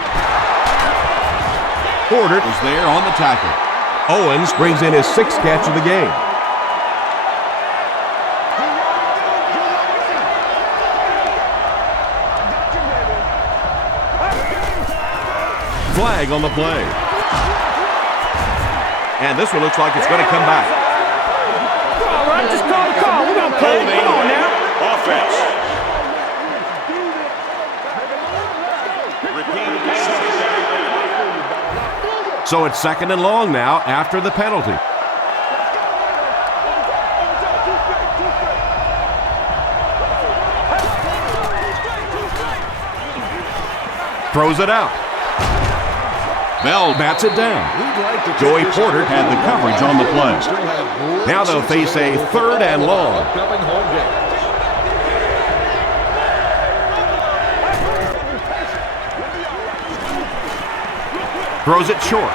Porter was there on the tackle. Owens brings in his 6th catch of the game. Flag on the play. And this one looks like it's going to come back. All right, just call the call. We're going to play. Come on now. Offense. Repeat. So it's 2nd and long now after the penalty. Throws it out. Bell bats it down. Joey Porter had the coverage on the play. Now they'll face a 3rd and long. Throws it short.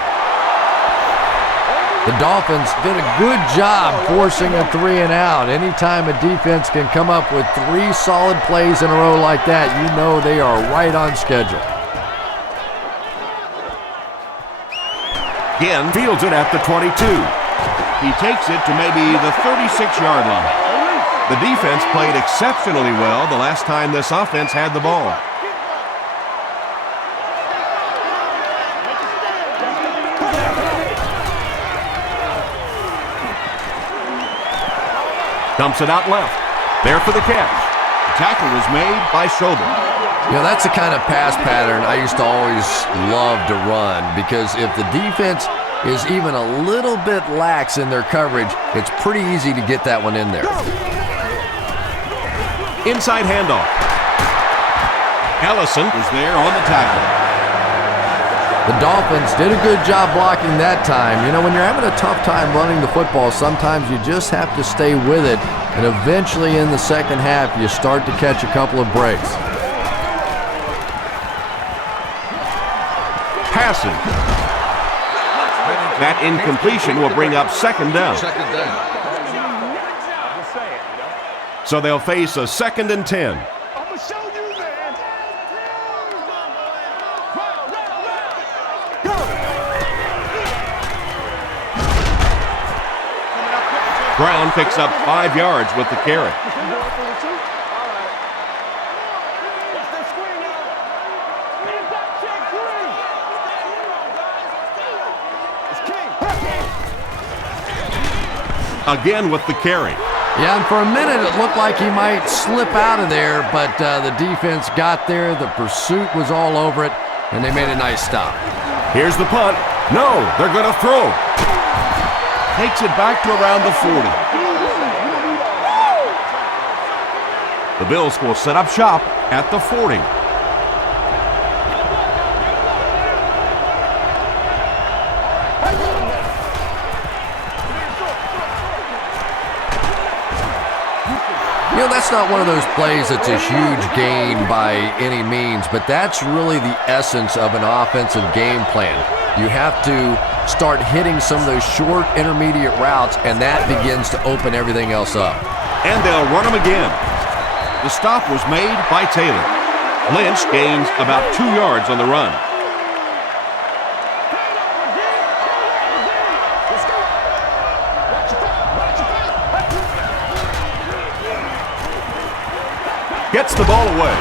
The Dolphins did a good job forcing a 3 and out. Anytime a defense can come up with 3 solid plays in a row like that, you know they are right on schedule. Again, fields it at the 22. He takes it to maybe the 36-yard line. The defense played exceptionally well the last time this offense had the ball. Dumps it out left. There for the catch. The tackle was made by Schobel. You know, that's the kind of pass pattern I used to always love to run, because if the defense is even a little bit lax in their coverage, it's pretty easy to get that one in there. Inside handoff. Ellison was there on the tackle. The Dolphins did a good job blocking that time. You know, when you're having a tough time running the football, sometimes you just have to stay with it, and eventually in the second half, you start to catch a couple of breaks. Passing. That incompletion will bring up second down. Second down. So they'll face a 2nd and 10. I'm gonna show you, man. Brown picks up 5 yards with the carry. Again with the carry. Yeah, and for a minute it looked like he might slip out of there, but the defense got there, the pursuit was all over it, and they made a nice stop. Here's the punt. No, they're going to throw. Takes it back to around the 40. The Bills will set up shop at the 40. You know, that's not one of those plays that's a huge gain by any means, but that's really the essence of an offensive game plan. You have to start hitting some of those short, intermediate routes, and that begins to open everything else up. And they'll run them again. The stop was made by Taylor. Lynch gains about 2 yards on the run. Gets the ball away.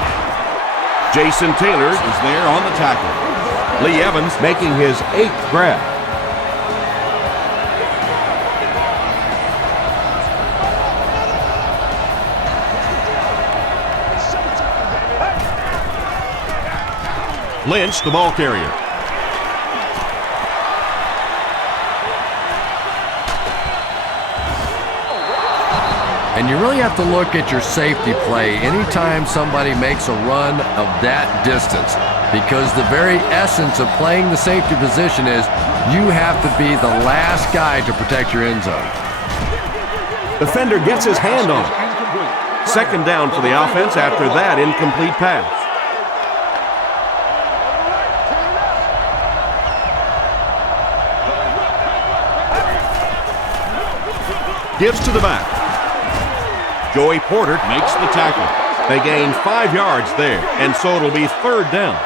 Jason Taylor is there on the tackle. Lee Evans making his 8th grab. Lynch, the ball carrier. And you really have to look at your safety play anytime somebody makes a run of that distance, because the very essence of playing the safety position is you have to be the last guy to protect your end zone. Defender gets his hand on it. 2nd down for the offense after that incomplete pass. Gives to the back. Joey Porter makes the tackle. They gain 5 yards there, and so it'll be 3rd down.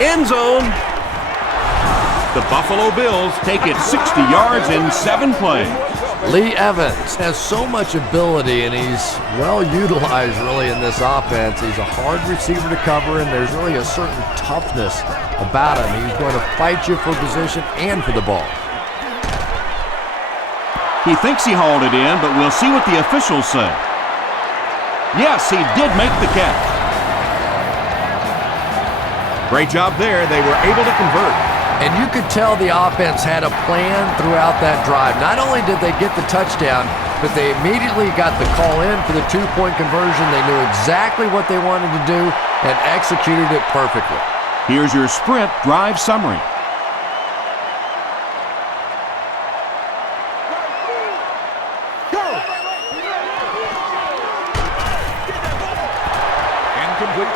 End zone. The Buffalo Bills take it 60 yards in 7 plays. Lee Evans has so much ability, and he's well utilized really in this offense. He's a hard receiver to cover, and there's really a certain toughness about him. He's going to fight you for position and for the ball. He thinks he hauled it in, but we'll see what the officials say. Yes, he did make the catch. Great job there. They were able to convert. And you could tell the offense had a plan throughout that drive. Not only did they get the touchdown, but they immediately got the call in for the 2-point conversion. They knew exactly what they wanted to do and executed it perfectly. Here's your sprint drive summary.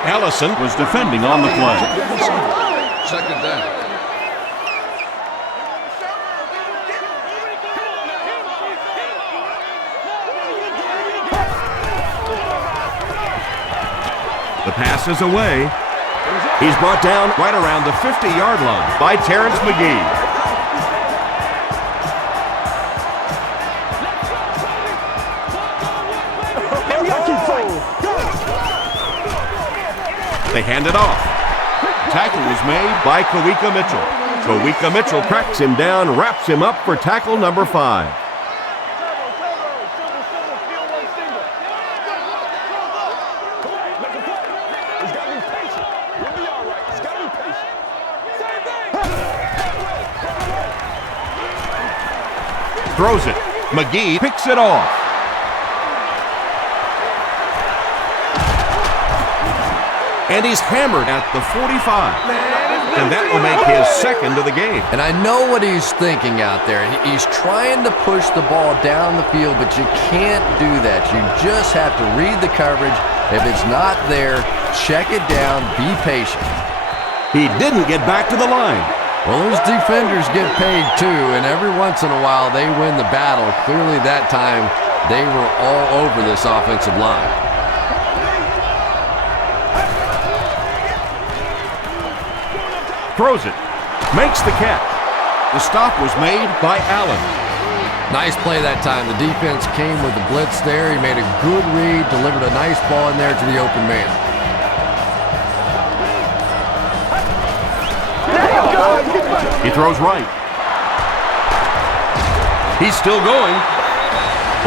Allison was defending on the play. 2nd down. The pass is away. He's brought down right around the 50-yard line by Terrence McGee. They hand it off. Tackle was made by Kawika Mitchell. Kawika Mitchell cracks him down, wraps him up for tackle number 5. Throws it. McGee picks it off. And he's hammered at the 45. And that will make his second of the game. And I know what he's thinking out there. He's trying to push the ball down the field, but you can't do that. You just have to read the coverage. If it's not there, check it down, be patient. He didn't get back to the line. Well, those defenders get paid too, and every once in a while they win the battle. Clearly that time they were all over this offensive line. Throws it. Makes the catch. The stop was made by Allen. Nice play that time. The defense came with the blitz there. He made a good read, delivered a nice ball in there to the open man. He throws right. He's still going.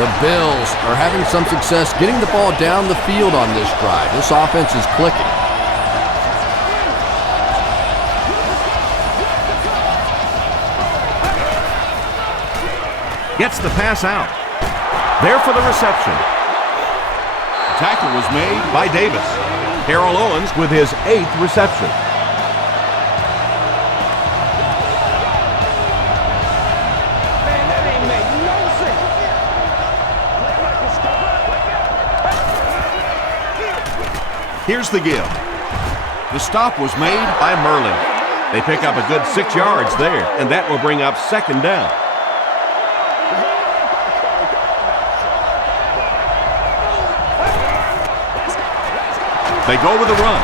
The Bills are having some success getting the ball down the field on this drive. This offense is clicking. Gets the pass out. There for the reception. The tackle was made by Davis. Terrell Owens with his 8th reception. Man, that ain't make no sense. Here's the give. The stop was made by Merlin. They pick up a good 6 yards there, and that will bring up second down. They go with a run.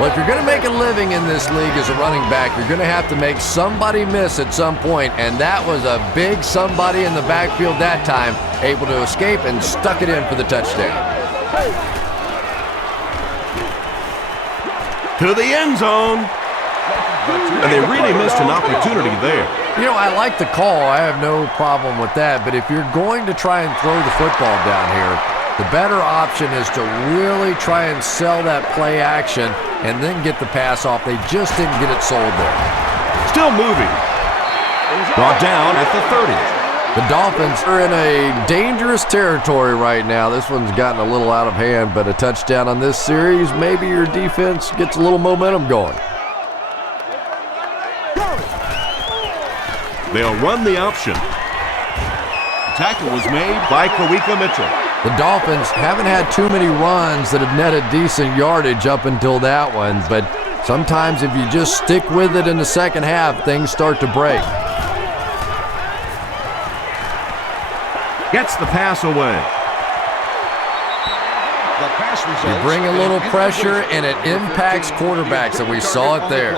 Well, if you're going to make a living in this league as a running back, you're going to have to make somebody miss at some point, and that was a big somebody in the backfield that time, able to escape and stuck it in for the touchdown. To the end zone. And they really missed an opportunity there. You know, I like the call. I have no problem with that, but if you're going to try and throw the football down here, the better option is to really try and sell that play action and then get the pass off. They just didn't get it sold there. Still moving. Brought down at the 30. The Dolphins are in a dangerous territory right now. This one's gotten a little out of hand, but a touchdown on this series, maybe your defense gets a little momentum going. They'll run the option. The tackle was made by Kawika Mitchell. The Dolphins haven't had too many runs that have netted decent yardage up until that one, but sometimes if you just stick with it in the second half, things start to break. Gets the pass away. The pass You bring a little pressure and it impacts quarterbacks, and we saw it there.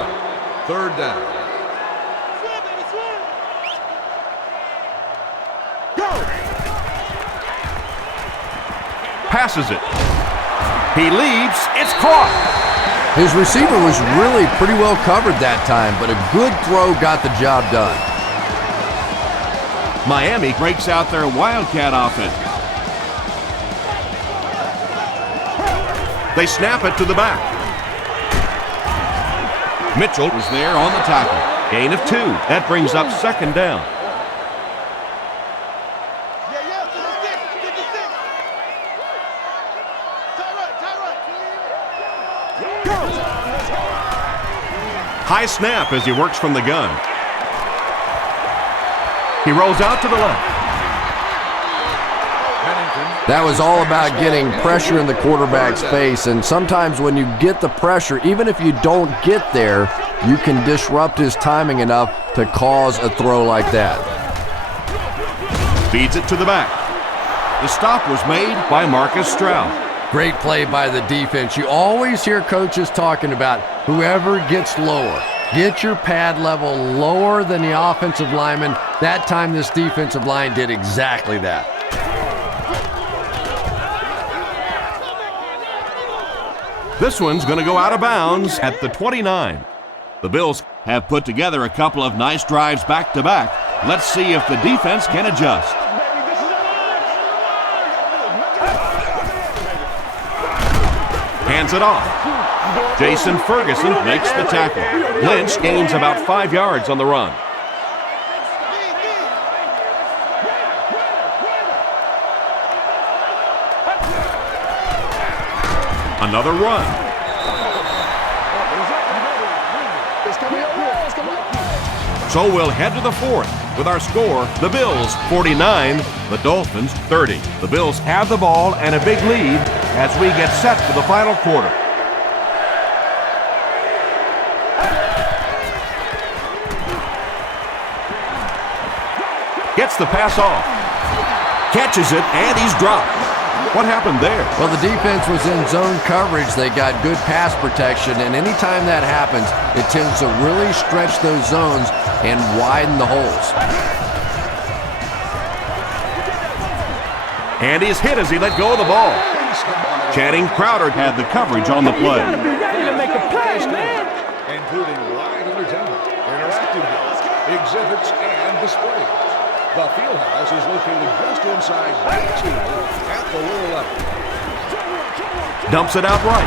Third down. Passes it. He leaps. It's caught. His receiver was really pretty well covered that time, but a good throw got the job done. Miami breaks out their Wildcat offense. They snap it to the back. Mitchell was there on the tackle. Gain of 2. That brings up second down. High snap as he works from the gun. He rolls out to the left. That was all about getting pressure in the quarterback's face, and sometimes when you get the pressure, even if you don't get there, you can disrupt his timing enough to cause a throw like that. Feeds it to the back. The stop was made by Marcus Stroud. Great play by the defense. You always hear coaches talking about whoever gets lower. Get your pad level lower than the offensive lineman. That time this defensive line did exactly that. This one's going to go out of bounds at the 29. The Bills have put together a couple of nice drives back-to-back. Let's see if the defense can adjust. Hands it off. Jason Ferguson makes the tackle. Lynch gains about 5 yards on the run. Another run. So we'll head to the fourth with our score, the Bills 49, the Dolphins 30. The Bills have the ball and a big lead as we get set for the final quarter. Gets the pass off. Catches it, and he's dropped. What happened there? Well, the defense was in zone coverage. They got good pass protection, and anytime that happens, it tends to really stretch those zones and widen the holes. And he's hit as he let go of the ball. Channing Crowder had the coverage on the play. Including live entertainment, interactive games, exhibits, and displays. The Fieldhouse is located just inside that field at the lower level. Dumps it out right.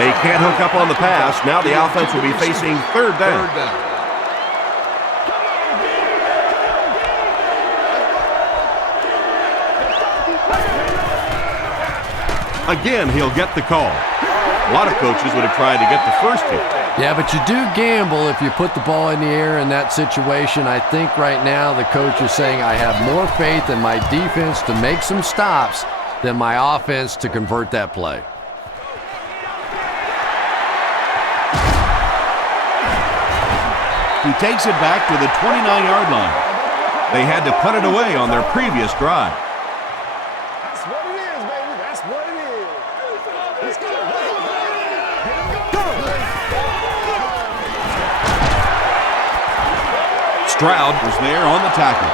They can't hook up on the pass. Now the offense will be facing third down. Again, he'll get the call. A lot of coaches would have tried to get the first hit. Yeah, but you do gamble if you put the ball in the air in that situation. I think right now the coach is saying I have more faith in my defense to make some stops than my offense to convert that play. He takes it back to the 29-yard line. They had to punt it away on their previous drive. That's what it is, baby. That's what it is. Let's go. Stroud was there on the tackle.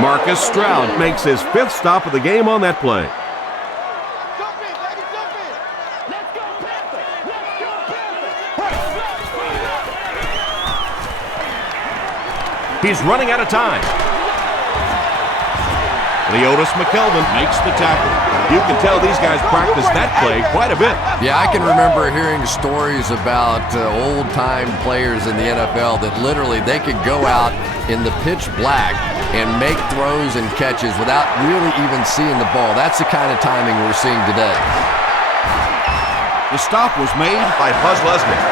Marcus Stroud makes his fifth stop of the game on that play. Jump in, baby, jump in. Let's go, Panther. Let's go, Panther. He's running out of time. Leotis McKelvin makes the tackle. You can tell these guys practice that play quite a bit. Yeah, I can remember hearing stories about old-time players in the NFL that literally they could go out in the pitch black and make throws and catches without really even seeing the ball. That's the kind of timing we're seeing today. The stop was made by Buzz Lesnick.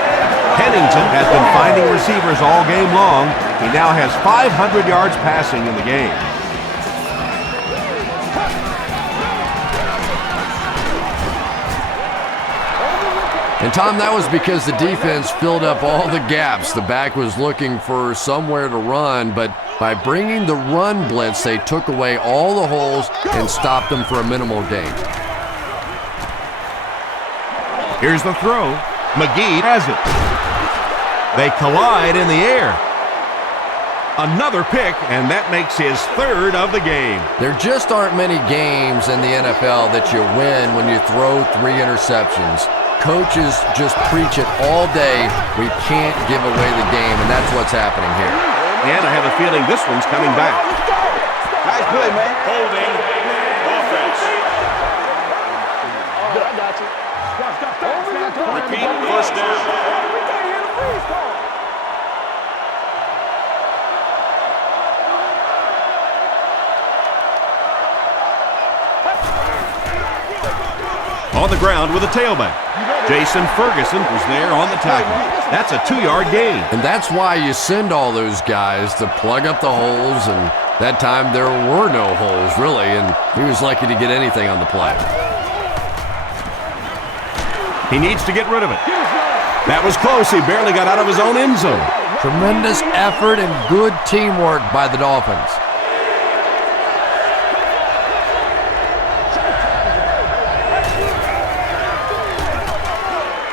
Pennington has been finding receivers all game long. He now has 500 yards passing in the game. And Tom, that was because the defense filled up all the gaps. The back was looking for somewhere to run, but by bringing the run blitz, they took away all the holes and stopped them for a minimal gain. Here's the throw. McGee has it. They collide in the air. Another pick, and that makes his third of the game. There just aren't many games in the NFL that you win when you throw 3 interceptions. Coaches just preach it all day. We can't give away the game, and that's what's happening here. And I have a feeling this one's coming back. Nice play, man. Holding offense. I got you. Repeat first down. On the ground with a tailback. Jason Ferguson was there on the tackle. That's a 2-yard gain. And that's why you send all those guys to plug up the holes, and that time there were no holes, really, and he was lucky to get anything on the play. He needs to get rid of it. That was close. He barely got out of his own end zone. Tremendous effort and good teamwork by the Dolphins.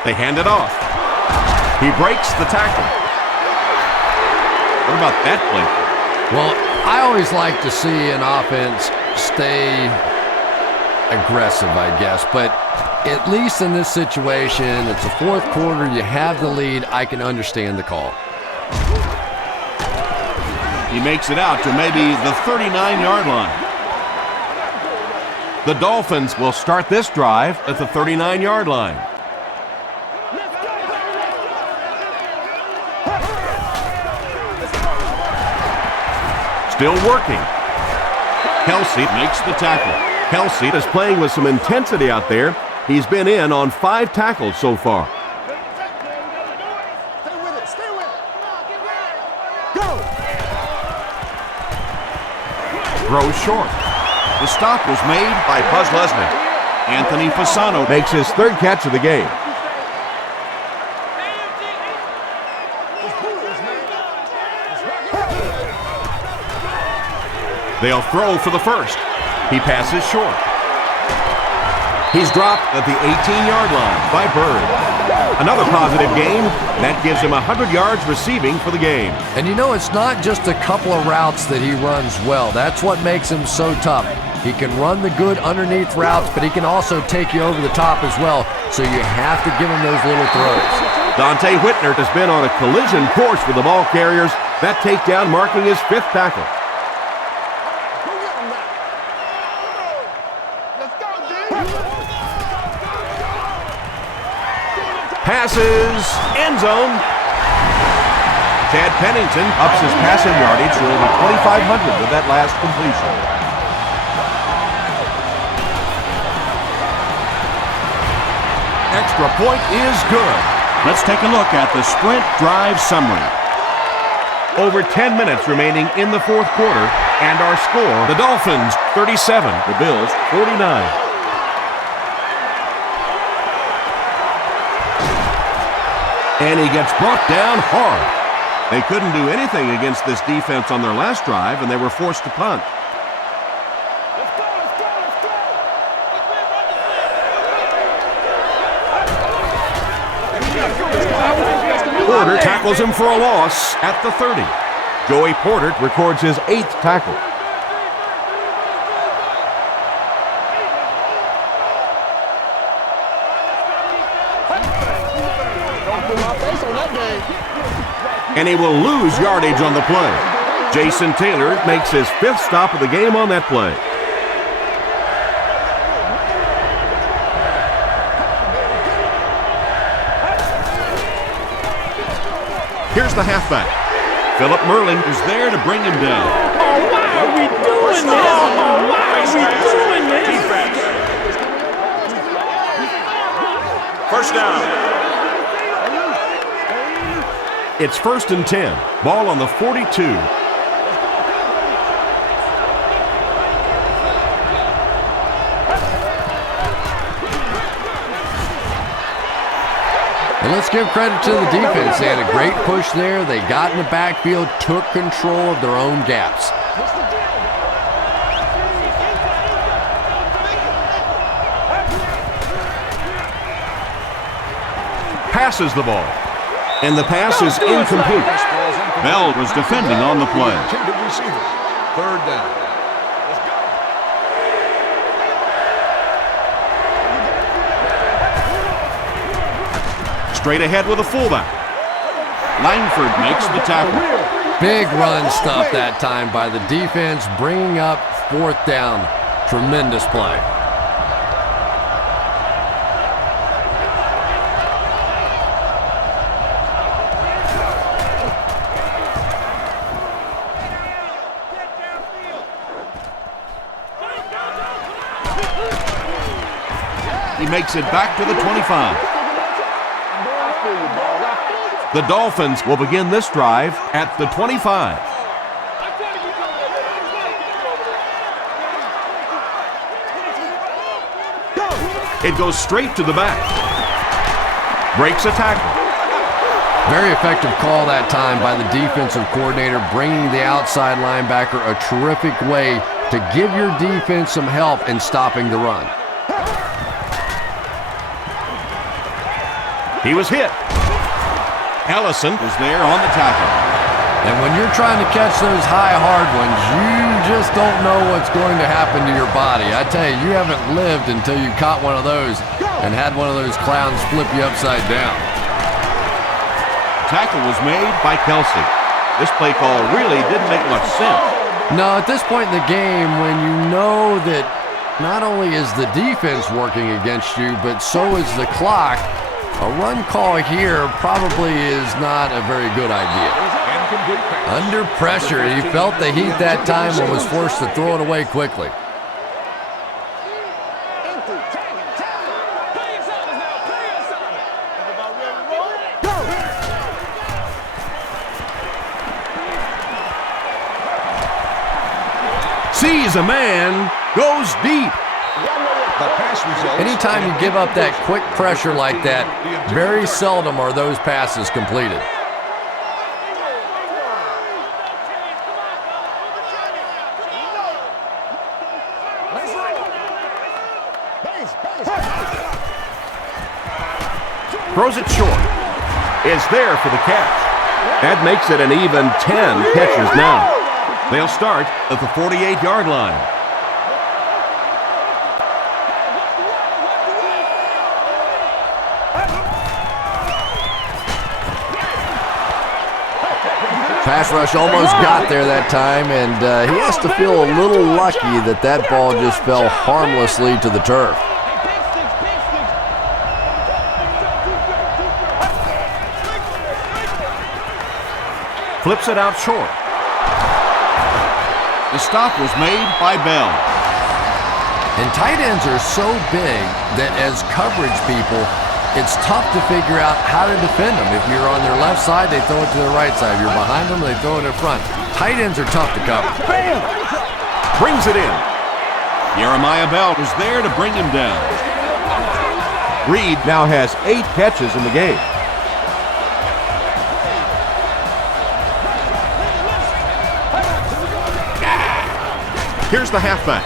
They hand it off. He breaks the tackle. What about that play? Well, I always like to see an offense stay aggressive, I guess. But at least in this situation, it's the fourth quarter, you have the lead, I can understand the call. He makes it out to maybe the 39-yard line. The Dolphins will start this drive at the 39-yard line. Still working. Kelsey makes the tackle. Kelsey is playing with some intensity out there. He's been in on 5 tackles so far. Stay with it. Stay with it. Go. Throws short. The stop was made by Puzzlesnick. Anthony Fasano makes his 3rd catch of the game. They'll throw for the first. He passes short. He's dropped at the 18-yard line by Bird. Another positive game. That gives him 100 yards receiving for the game. And you know, it's not just a couple of routes that he runs well. That's what makes him so tough. He can run the good underneath routes, but he can also take you over the top as well. So you have to give him those little throws. Dante Whitner has been on a collision course with the ball carriers. That takedown marking his 5th tackle. Passes, end zone. Chad Pennington ups his passing yardage to over 2,500 with that last completion. Extra point is good. Let's take a look at the sprint drive summary. Over 10 minutes remaining in the 4th quarter, and our score, the Dolphins 37, the Bills 49. And he gets brought down hard. They couldn't do anything against this defense on their last drive, and they were forced to punt. Porter tackles him for a loss at the 30. Joey Porter records his 8th tackle. And he will lose yardage on the play. Jason Taylor makes his 5th stop of the game on that play. Here's the halfback. Philip Merling is there to bring him down. Oh, why are we doing this? Oh, why are we doing this? Defense. First down. It's 1st and 10. Ball on the 42. And let's give credit to the defense. They had a great push there. They got in the backfield, took control of their own gaps. Passes the ball. And the pass is incomplete. Bell was defending on the play. 3rd down. Straight ahead with a fullback. Langford makes the tackle. Big run stuff that time by the defense, bringing up 4th down. Tremendous play. He makes it back to the 25. The Dolphins will begin this drive at the 25. It goes straight to the back. Breaks a tackle. Very effective call that time by the defensive coordinator, bringing the outside linebacker a terrific way to give your defense some help in stopping the run. He was hit. Ellison is there on the tackle. And when you're trying to catch those high, hard ones, you just don't know what's going to happen to your body. I tell you, you haven't lived until you caught one of those and had one of those clowns flip you upside down. Tackle was made by Kelsey. This play call really didn't make much sense. No, at this point in the game, when you know that not only is the defense working against you, but so is the clock, a run call here probably is not a very good idea. Under pressure, he felt the heat that time and was forced to throw it away quickly. Sees a man, goes deep. The pass results. Anytime you give up that quick pressure like that, very seldom are those passes completed. Throws it short. Is there for the catch. That makes it an even 10 catches now. They'll start at the 48-yard line. Pass rush almost got there that time, and he has to feel a little lucky that that ball just fell harmlessly to the turf. Flips it out short. The stop was made by Bell. And tight ends are so big that as coverage people, it's tough to figure out how to defend them. If you're on their left side, they throw it to their right side. If you're behind them, they throw it in front. Tight ends are tough to cover. Bam! Brings it in. Jeremiah Bell was there to bring him down. Reed now has 8 catches in the game. Here's the halfback.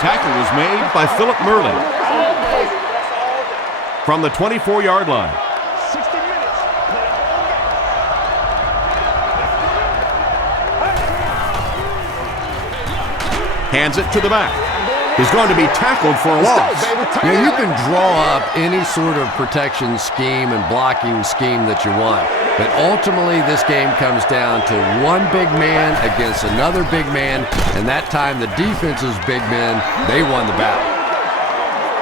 Tackle was made by Philip Murley from the 24-yard line. 60 minutes. Hands it to the back. He's going to be tackled for a loss. Yeah, you can draw up any sort of protection scheme and blocking scheme that you want. But ultimately, this game comes down to one big man against another big man, and that time the defense's big men, they won the battle.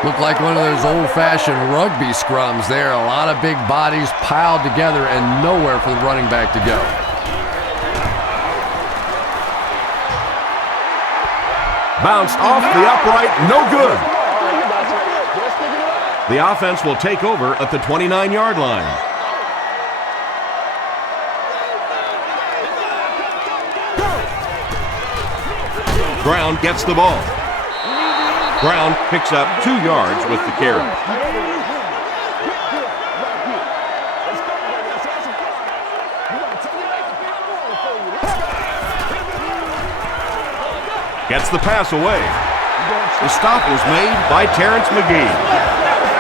Looked like one of those old-fashioned rugby scrums there. A lot of big bodies piled together and nowhere for the running back to go. Bounced off the upright, no good. The offense will take over at the 29-yard line. Brown gets the ball. Brown picks up 2 yards with the carry. Gets the pass away. The stop was made by Terrence McGee.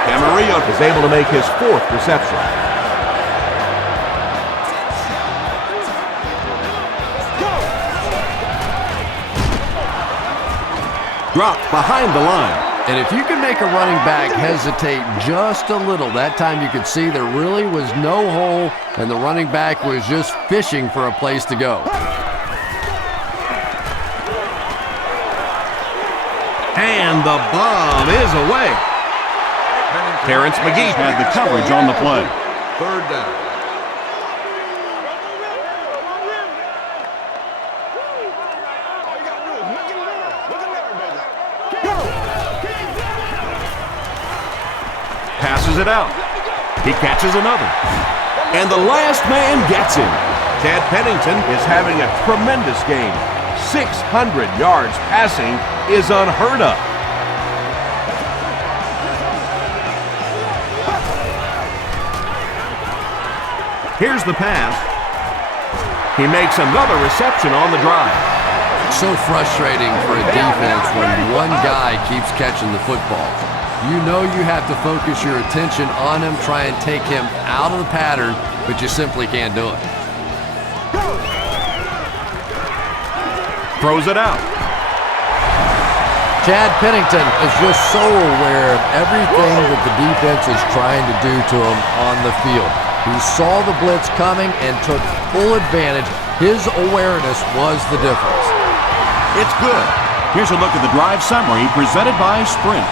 Camarillo is able to make his 4th reception. Dropped behind the line. And if you can make a running back hesitate just a little, that time you could see there really was no hole and the running back was just fishing for a place to go. And the bomb is away. Terrence McGee had the coverage on the play. 3rd down. Passes it out. He catches another. And the last man gets him. Chad Pennington is having a tremendous game. 600 yards passing is unheard of. Here's the pass. He makes another reception on the drive. So frustrating for a defense when one guy keeps catching the football. You know you have to focus your attention on him, try and take him out of the pattern, but you simply can't do it. Throws it out. Chad Pennington is just so aware of everything that the defense is trying to do to him on the field. He saw the blitz coming and took full advantage. His awareness was the difference. It's good. Here's a look at the drive summary presented by Sprint.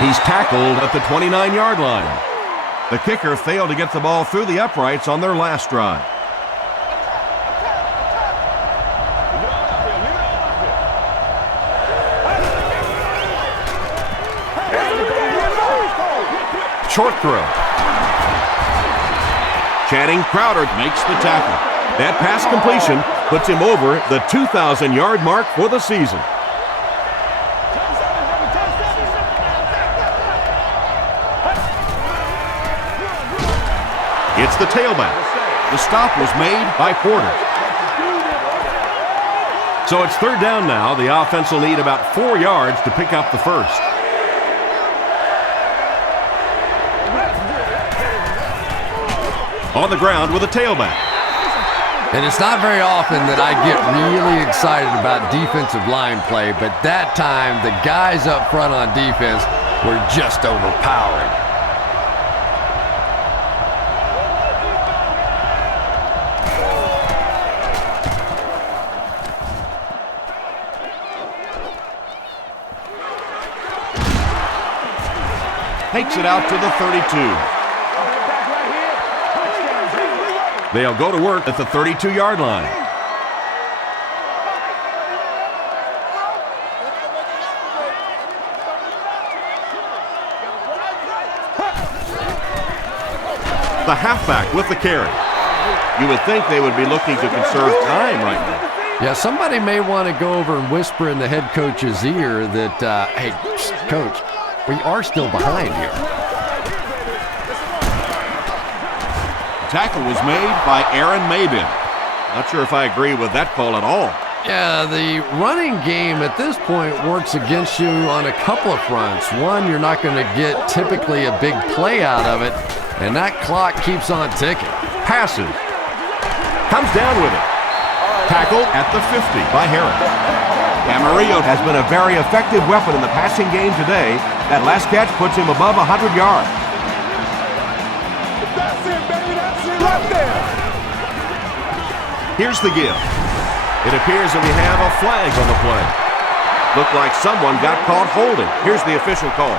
He's tackled at the 29-yard line. The kicker failed to get the ball through the uprights on their last drive. short throw. Channing Crowder makes the tackle. That pass completion puts him over the 2,000-yard mark for the season. It's the tailback. The stop was made by Porter. So it's third down now. The offense will need about 4 yards to pick up the first. On the ground with a tailback. And it's not very often that I get really excited about defensive line play, but that time the guys up front on defense were just overpowering. Takes it out to the 32. They'll go to work at the 32-yard line. The halfback with the carry. You would think they would be looking to conserve time right now. Yeah, somebody may want to go over and whisper in the head coach's ear that, hey, coach, we are still behind here. Tackle was made by Aaron Mabin. Not sure if I agree with that call at all. Yeah, the running game at this point works against you on a couple of fronts. One, you're not going to get typically a big play out of it, and that clock keeps on ticking. Passes. Comes down with it. Tackled at the 50 by Harris. Camarillo has been a very effective weapon in the passing game today. That last catch puts him above 100 yards. Here's the give. It appears that we have a flag on the play. Looked like someone got caught holding. Here's the official call.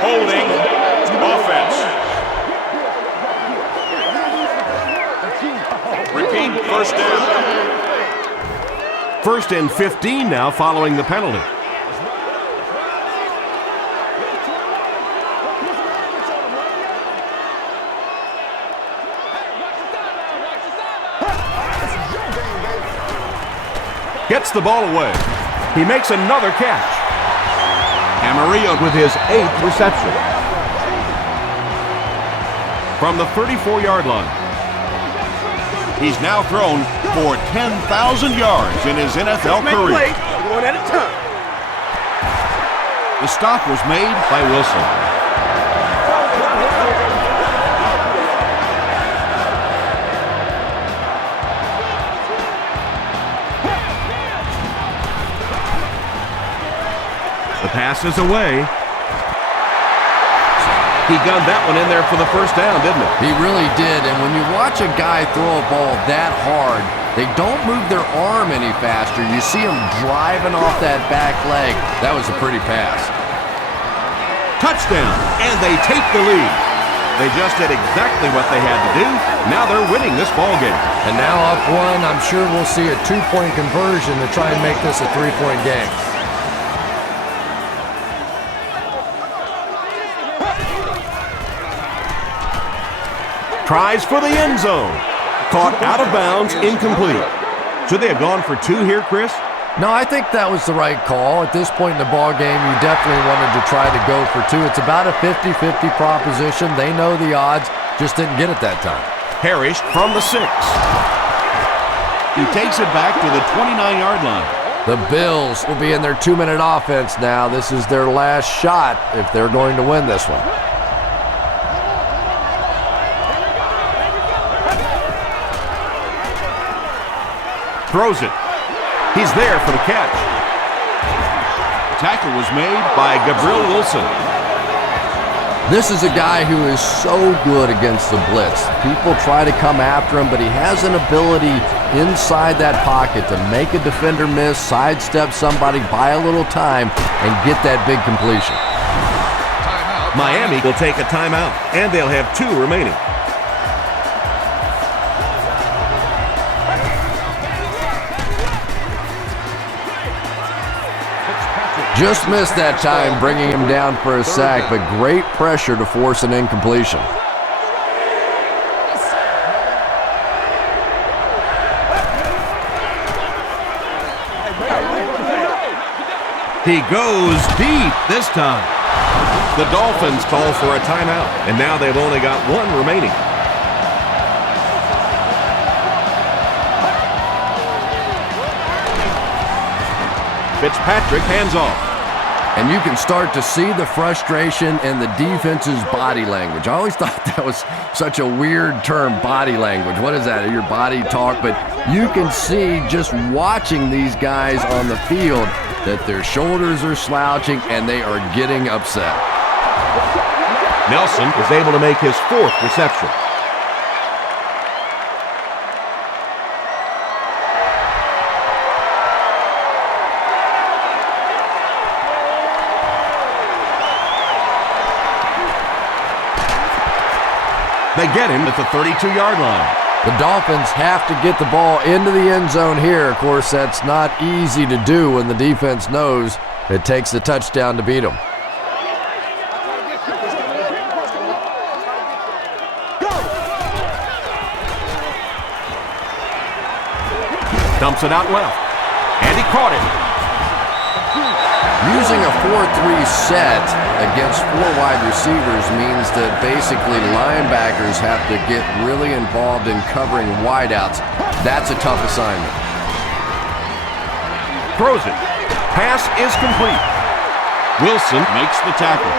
Holding offense. Repeat, first down. First and 15 now following the penalty. Gets the ball away. He makes another catch. Camarillo with his 8th reception. From the 34-yard line. He's now thrown for 10,000 yards in his NFL career. One at a time. The stop was made by Wilson. The pass is away. He gunned that one in there for the first down, didn't he? He really did, and when you watch a guy throw a ball that hard, they don't move their arm any faster. You see him driving off that back leg. That was a pretty pass. Touchdown, and they take the lead. They just did exactly what they had to do. Now they're winning this ball game. And now up one, I'm sure we'll see a 2-point conversion to try and make this a 3-point game. Tries for the end zone. Caught out of bounds, incomplete. Should they have gone for 2 here, Chris? No, I think that was the right call. At this point in the ball game, you definitely wanted to try to go for 2. It's about a 50-50 proposition. They know the odds, just didn't get it that time. Parrish from the 6. He takes it back to the 29-yard line. The Bills will be in their 2-minute offense now. This is their last shot if they're going to win this one. Throws it. He's there for the catch. The tackle was made by Gabriel Wilson. This is a guy who is so good against the blitz. People try to come after him, but he has an ability inside that pocket to make a defender miss, sidestep somebody, buy a little time, and get that big completion. Miami will take a timeout, and they'll have 2 remaining. Just missed that time, bringing him down for a sack, but great pressure to force an incompletion. He goes deep this time. The Dolphins call for a timeout, and now they've only got one remaining. Fitzpatrick hands off. And you can start to see the frustration in the defense's body language. I always thought that was such a weird term, body language. What is that? Your body talk? But you can see just watching these guys on the field that their shoulders are slouching and they are getting upset. Nelson is able to make his fourth reception. They get him at the 32-yard line. The Dolphins have to get the ball into the end zone here. Of course, that's not easy to do when the defense knows it takes the touchdown to beat them. Dumps it out left, and he caught it. Using a 4-3 set against 4 wide receivers means that basically linebackers have to get really involved in covering wideouts. That's a tough assignment. Throws it. Pass is complete. Wilson makes the tackle.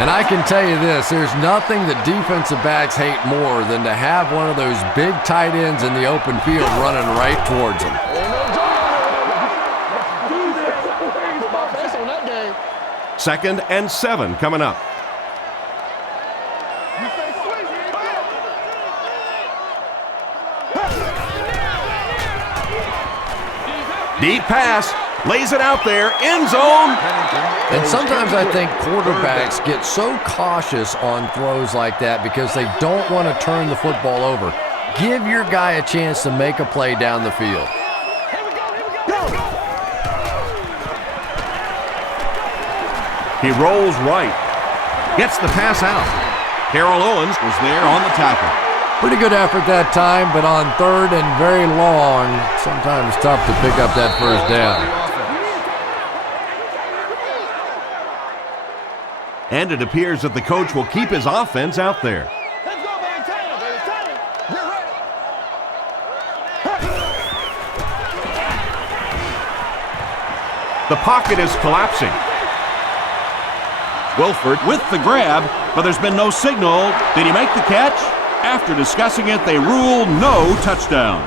And I can tell you this, there's nothing that defensive backs hate more than to have one of those big tight ends in the open field running right towards them. Second and 7 coming up. Deep pass, lays it out there, end zone. And sometimes I think quarterbacks get so cautious on throws like that because they don't want to turn the football over. Give your guy a chance to make a play down the field. He rolls right, gets the pass out. Carroll Owens was there on the tackle. Pretty good effort that time, but on third and very long, sometimes tough to pick up that first down. And it appears that the coach will keep his offense out there. The pocket is collapsing. Wilford with the grab, but there's been no signal. Did he make the catch? After discussing it, they rule no touchdown.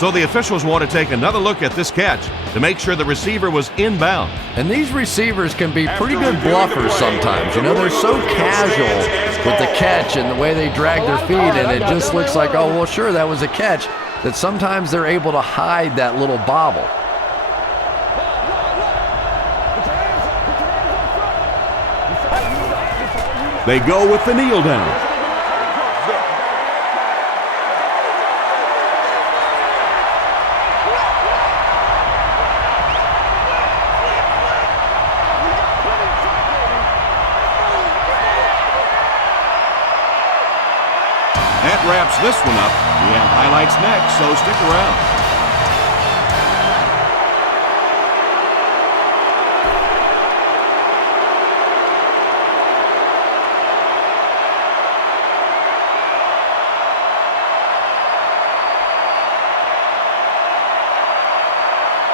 So the officials want to take another look at this catch to make sure the receiver was inbound. And these receivers can be pretty good bluffers sometimes. You know, they're so casual with the catch and the way they drag their feet, and it just looks like, oh, well, sure, that was a catch, that sometimes they're able to hide that little bobble. They go with the kneel down. That wraps this one up. We have highlights next, so stick around.